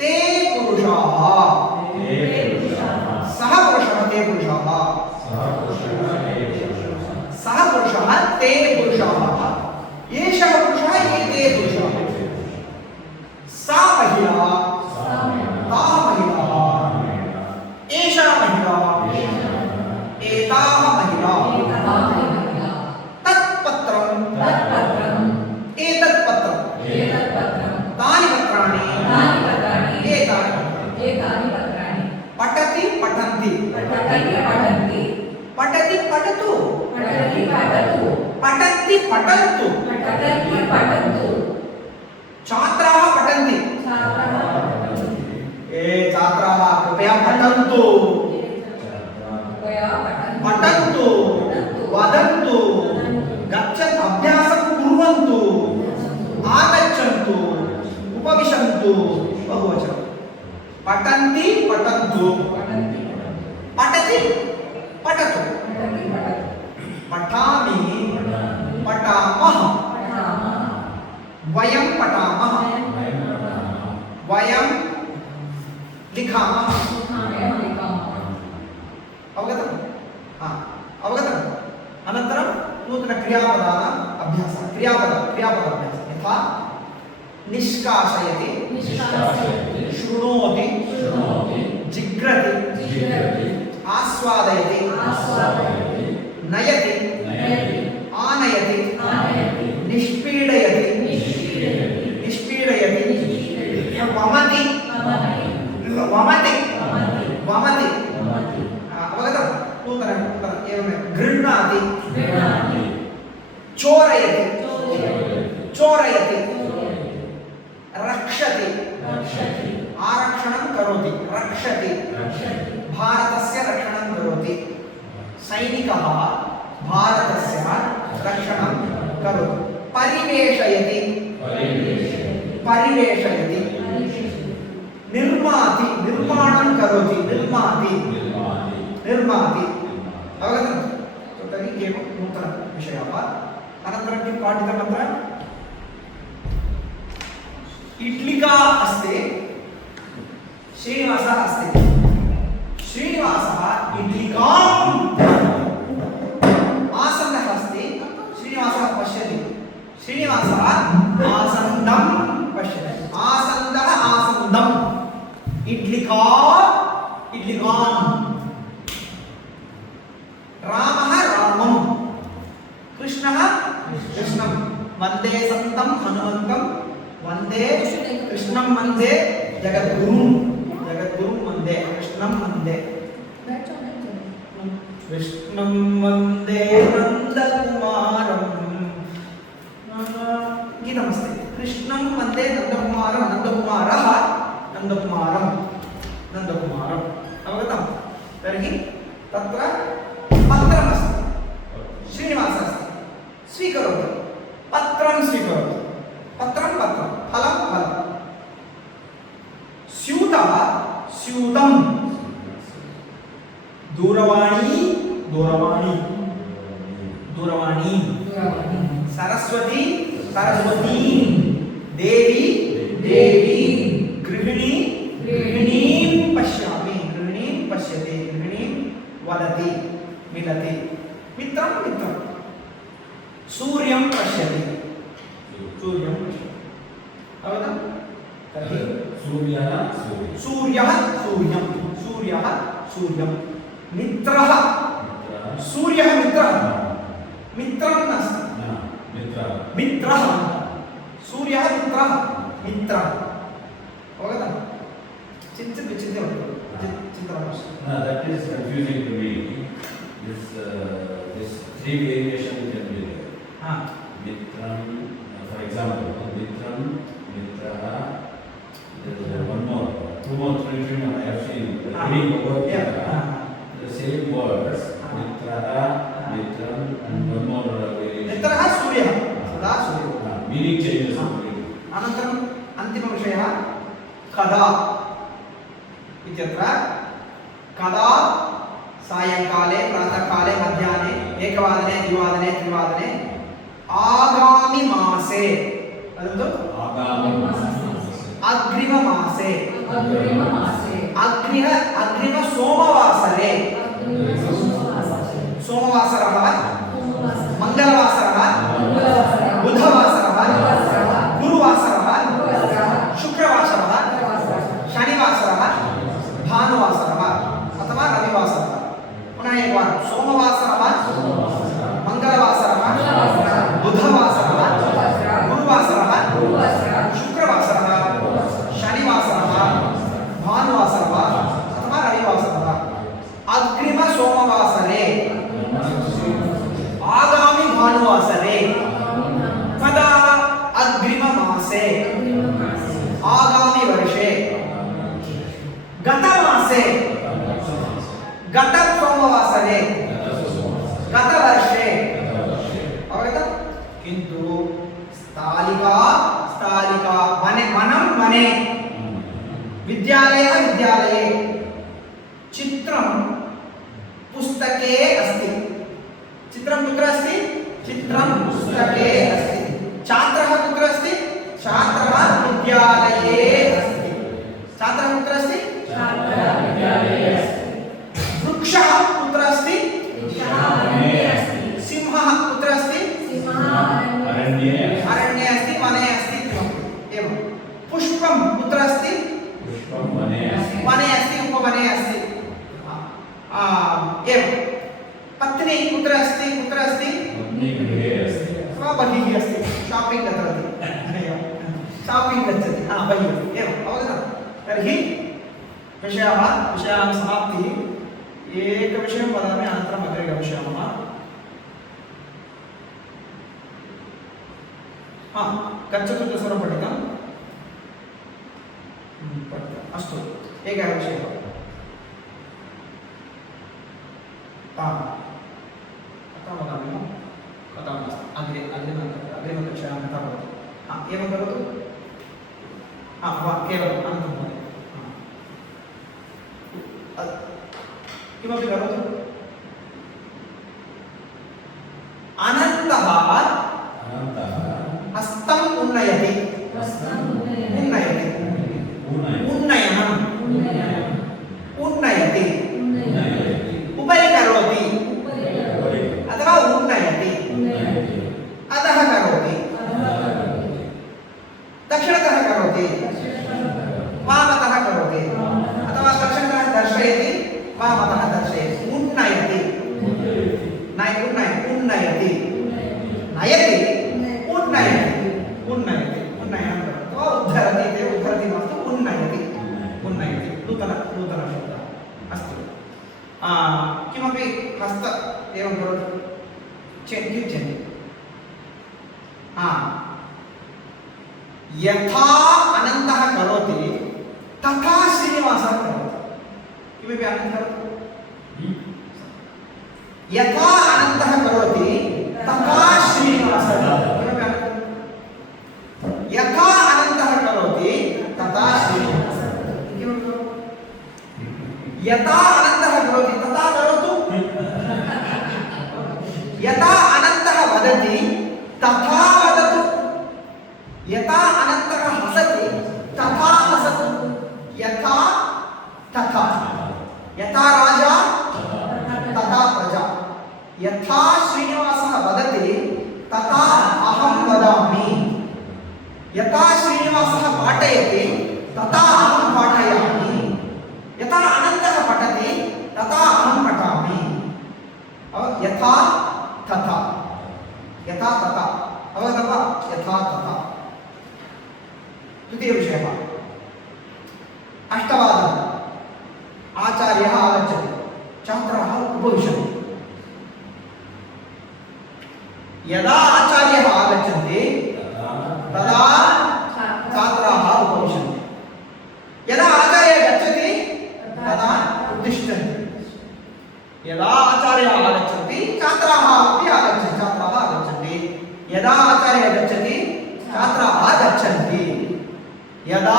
ते पुरुषाः सः पुरुषः ते पुरुषाः सः पुरुषः ते पुरुषाः एषः पुरुषः एते पुरुषाः सा महिला ताः महिलाः एषा महिला एताः महिलाः तत्पत्रम् एतत् पत्रम् तानि पत्राणि एतानि पठति पठन्ति पठति पठतु पठन्ति पठन्तु छात्राः पठन्ति छात्राः कृपया पठन्तु पठन्तु वदन्तु गच्छन्तु अभ्यासं कुर्वन्तु आगच्छन्तु उपविशन्तु बहुवचनं पठन्ति पठन्तु पठति पठतु पठामि पठामः वयं पठामः वयं लिखामः अवगतं अवगतं अनन्तरं नूतनक्रियापदानाम् अभ्यासः क्रियापदाभ्यासः यथा निष्कासयति शृणोति जिघ्रति आस्वादयति नयति आनयति निष्पीडयति वमति वमति एवमेव गृह्णाति गृह्णाति चोरयति चोरयति चोरयति चोरयति रक्षति रक्षति आरक्षणं करोति रक्षति रक्षति भारतस्य रक्षणं करोति सैनिकः भारतस्य रक्षणं करोति परिवेषयति परिवेषयति परिवेषयति निर्माति निर्माणं करोति निर्माति निर्माति निर्माति अवगतं तो तर्हि एवं नूतनविषयः अनन्तरं किं पाठितम् अत्र इड्लिका अस्ति श्रीनिवासः अस्ति श्रीनिवासः इड्लिकां आसन्दः अस्ति श्रीनिवासः पश्यति श्रीनिवासः आसन्दं पश्यति आसन्दः आसन्दम् इड्लिका इड्लिकां रामः रामं कृष्णः कृष्णं वन्दे सन्तं हनुमन्तं वन्दे कृष्णं वन्दे जगद्गुरुं वन्दे कृष्णं वन्दे कृष्णं वन्दे नन्दकुमारं गीतमस्ति कृष्णं वन्दे नन्दकुमारं नन्दकुमारः नन्दकुमारं नन्दकुमारम् अवगतं तर्हि तत्र पत्रमस्ति श्रीनिवासः अस्ति स्वीकरोतु पत्रं स्वीकरोतु पत्रं पत्रं फलं फलं स्यूतः स्यूतं दूरवाणी दूरवाणी दूरवाणी सरस्वती सरस्वती देवी देवी गृहिणी गृहिणीं पश्यामि गृहिणीं पश्यति गृहिणीं वदति मिलति मित्रं मित्रं सूर्यं पश्यति सूर्यं पश्यति अवगतं तर्हि सूर्यः सूर्यः सूर्यं सूर्यः सूर्यं मित्रः सूर्यः मित्रः मित्रं नास्ति मित्रः सूर्यः मित्रः मित्रः अवगतं चिन्तित विचिन्त्य चिन्तनमस्ति That is confusing to me. This three variations can be there. हाँ Mitram, for example, Mitram, Mitraha. There is one more, two more, three more. I have seen. Reading Bhagavad Gita, the same words, Mitraha, Mitram, and one more variation. मित्रः सूर्यः सदा सूर्यः Meaning changes. अनन्तरम् अन्तिमविषयः कदा इत्यत्र कदा सायङ्काले प्रातःकाले मध्याह्ने एकवादने द्विवादने त्रिवादने आगामि मासे वदन्तु अग्रिममासे अग्रिम सोमवासरे सोमवासरः मङ्गलवासरः बुधवासरः गुरुवासरः शुक्रवासरः शनिवासरः भानुवासरः अथवा रविवासरः पुनः एकवारं सोमवासरः मङ्गलवासरः बुधवासरः गुरुवासरः शुक्रवासरः शनिवासरः भानुवासरः अथवा रविवासरः अग्रिम सोमवासरे आगामि भानुवासरे कदा अग्रिममासे आगामि वर्षे गतमासे गत सोमवासरे गतवर्षे अवगतं किन्तु स्थालिका स्थालिका मने मनं मने विद्यालयः विद्यालये चित्रं पुस्तके अस्ति चित्रं कुत्र अस्ति चित्रं पुस्तके अस्ति छात्रः कुत्र अस्ति छात्रः विद्यालये अस्ति छात्रः कुत्र अस्ति वृक्षः कुत्र अस्ति सिंहः कुत्र अस्ति अरण्ये अरण्ये अस्ति वने अस्ति एवं पुष्पं कुत्र अस्ति पुष्पं वने अस्ति वने अस्ति उपवने अस्ति एवं पत्नी कुत्र अस्ति गृहे अस्ति अथवा बहिः अस्ति शापिङ्ग् गतवती शापिङ्ग् गच्छति बहिः अस्ति एवम् अवगतं तर्हि विषयाणां समाप्तिः एकविषयं वदामि अनन्तरम् अग्रे गमिष्यामः हा गच्छतु इति सर्वं पठितं पठितम् अस्तु एकः विषयः कथं वदामि वा कथं नास्ति अग्रिमकक्षायां कथा भवति एवं करोतु वा केवलम् अनन्तरं महोदय किमपि करोतु अनन्तः हस्तम् उन्नयति उन्नयति उन्नयनम् उन्नयति उपरि करोति अथवा उन्नयति अधः करोति दक्षिणतः करोति वामतः करोति अथवा दक्षिणतः दर्शयति वामतः दर्शयति उन्नयति उन्नयति नयति उन्नयति उन्नयति उन्नयनं करोति वा उद्धरति इति उद्धरति मास्तु उन्नयति उन्नयति नूतनशब्दः अस्तु किमपि हस्त एवं करोतु चेत् किञ्चित् यथा अनन्तः करोति तथा श्रीनिवासः करोति किमपि अनन्तः करोतु यथा अनन्तः करोति तथा श्रीनिवासः किमपि अनन्तः यथा अनन्तः करोति तथा श्रीनिवासः किमपि यथा अनन्तः करोति तथा करोतु यथा अनन्तः वदति तथा वदतु यथा अनन्तः हसति तथा हसतु यथा तथा यथा राजा तथा प्रजा यथा श्रीनिवासः वदति तथा अहं वदामि यथा श्रीनिवासः पाठयति तथा अहं पाठयामि यथा अनन्तः पठति तथा अहं पठामि यथा तथा यथा तथा अवगतं वा यथा तथा द्वितीयविषयः अष्टवादने आचार्यः आगच्छति छात्राः उपविशन्ति यदा आचार्यः आगच्छन्ति तदा छात्राः उपविशन्ति यदा आचार्यः गच्छति तदा उत्तिष्ठन्ति यदा आचार्यः आगच्छन्ति छात्राः अपि आगच्छन्ति यदा आचार्यः गच्छति छात्राः गच्छन्ति यदा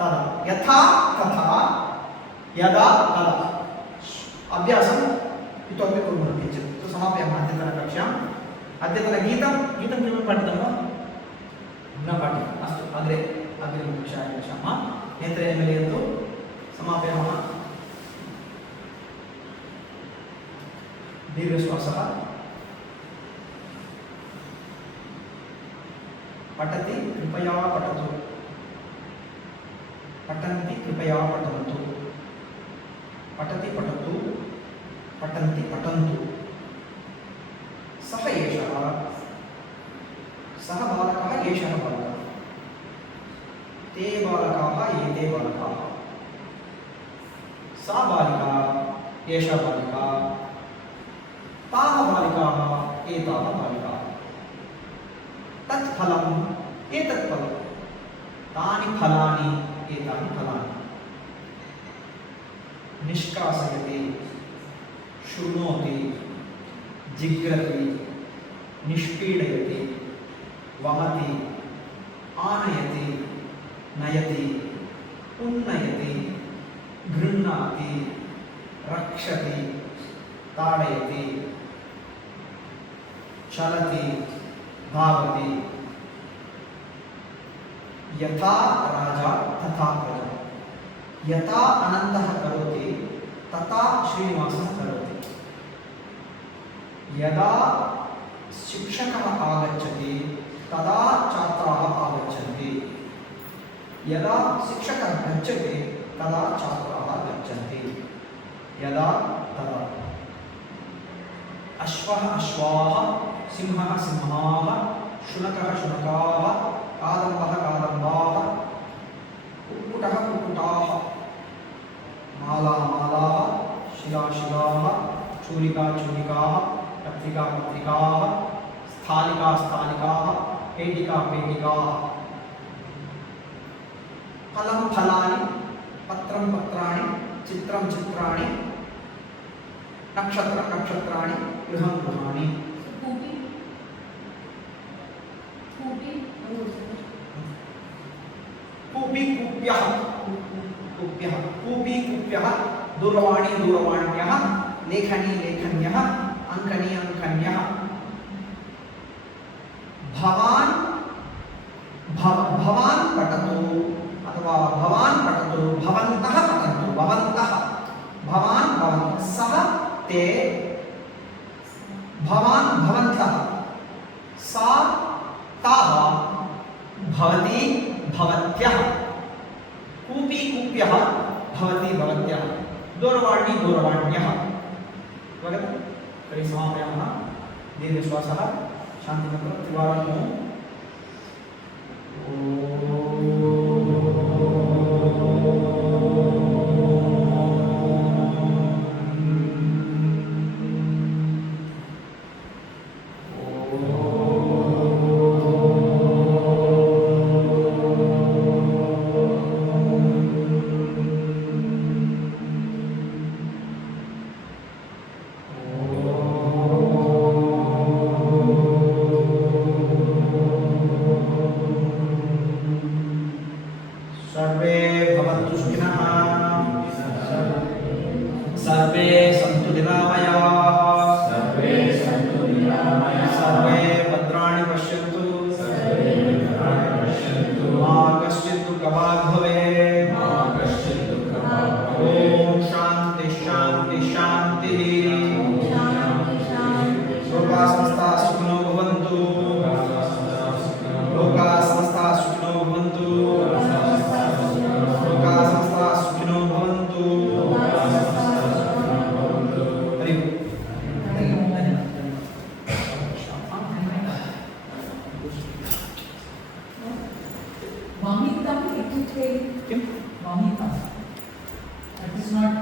तदा यथा तथा यदा तदा अभ्यासम् इतोपि कुर्मः किञ्चित् समापयामः अद्यतनकक्षाम् अद्यतनगीतं किमपि पठितं वा न पठितम् अस्तु अग्रिमकक्षायां गच्छामः नेत्रे मिलयन्तु समापयामः दीर्घश्वासः पठति कृपया पठतु पठन्ति कृपया पठन्तु पठति पठतु पठन्ति पठन्तु सः एषः सः बालकः एषः बालकः ते बालकाः एते बालकाः सा बालिका एषा बालिका ताः बालिकाः एताः बालिकाः तत् फलम् एतत् फलं तानि फलानि एतानि फलानि निष्कासयति शृणोति जिघ्रति निष्पीडयति वहति आनयति नयति उन्नयति गृह्णाति रक्षति ताडयति चलति धावति यथा राजा तथा प्रजा यथा अनन्तः करोति तथा श्रीनिवासः करोति यदा शिक्षकः आगच्छति तदा छात्राः आगच्छन्ति यदा शिक्षकः गच्छति तदा छात्राः गच्छन्ति यदा तदा अश्वः अश्वाः सिंहः सिंहाः शुनकः शुनकाः कादम्बः कादम्बाः कुक्कुटः कुक्कुटाः माला मालाः शिला शिलाः चूलिका चूलिकाः पत्रिका पत्रिकाः स्थालिका स्थालिकाः पेटिका पेटिका फलं फलानि पत्रं पत्राणि चित्रं चित्राणि नक्षत्रं नक्षत्राणि गृहं गृहाणि कूपी कूपी कूपी कूप्यः कूप्यः कूपी कूप्यः दूरवाणी दूरवाण्यः लेखनी लेखन्यः अंकनी अंकन्यः भवान् भवान् पठतु अथवा भवान् पठतु भवन्तः पठन्तु भवन्तः भवान् भवन्तः सः ते भवान् भवन्तः सा ताः भवती भवत्यः कूपी कूप्यः भवती भवत्यः दूरवाणी दूरवाण्यः अवगतम्? तर्हि समापयामः दीर्घश्वासः शान्तिमन्त्रं त्रिवारम् सर्वे भवन्तु सुखिनः सर्वे सन्तु निरामयाः सर्वे सन्तु निरामयाः सर्वे भद्राणि पश्यन्तु मा कश्चित् दुःखभाग् भवेत् मा कश्चित् दुःखभाग् भवेत्। ॐ शान्ति शान्ति शान्तिः लोकाः समस्ताः सुखिनो भवन्तु लोकाः समस्ताः सुखिनो भवन्तु लोकाः समस्ताः सुखिनो भवन्तु हरि Vamitam इत्युक्ते किम्? Vamitam. That is not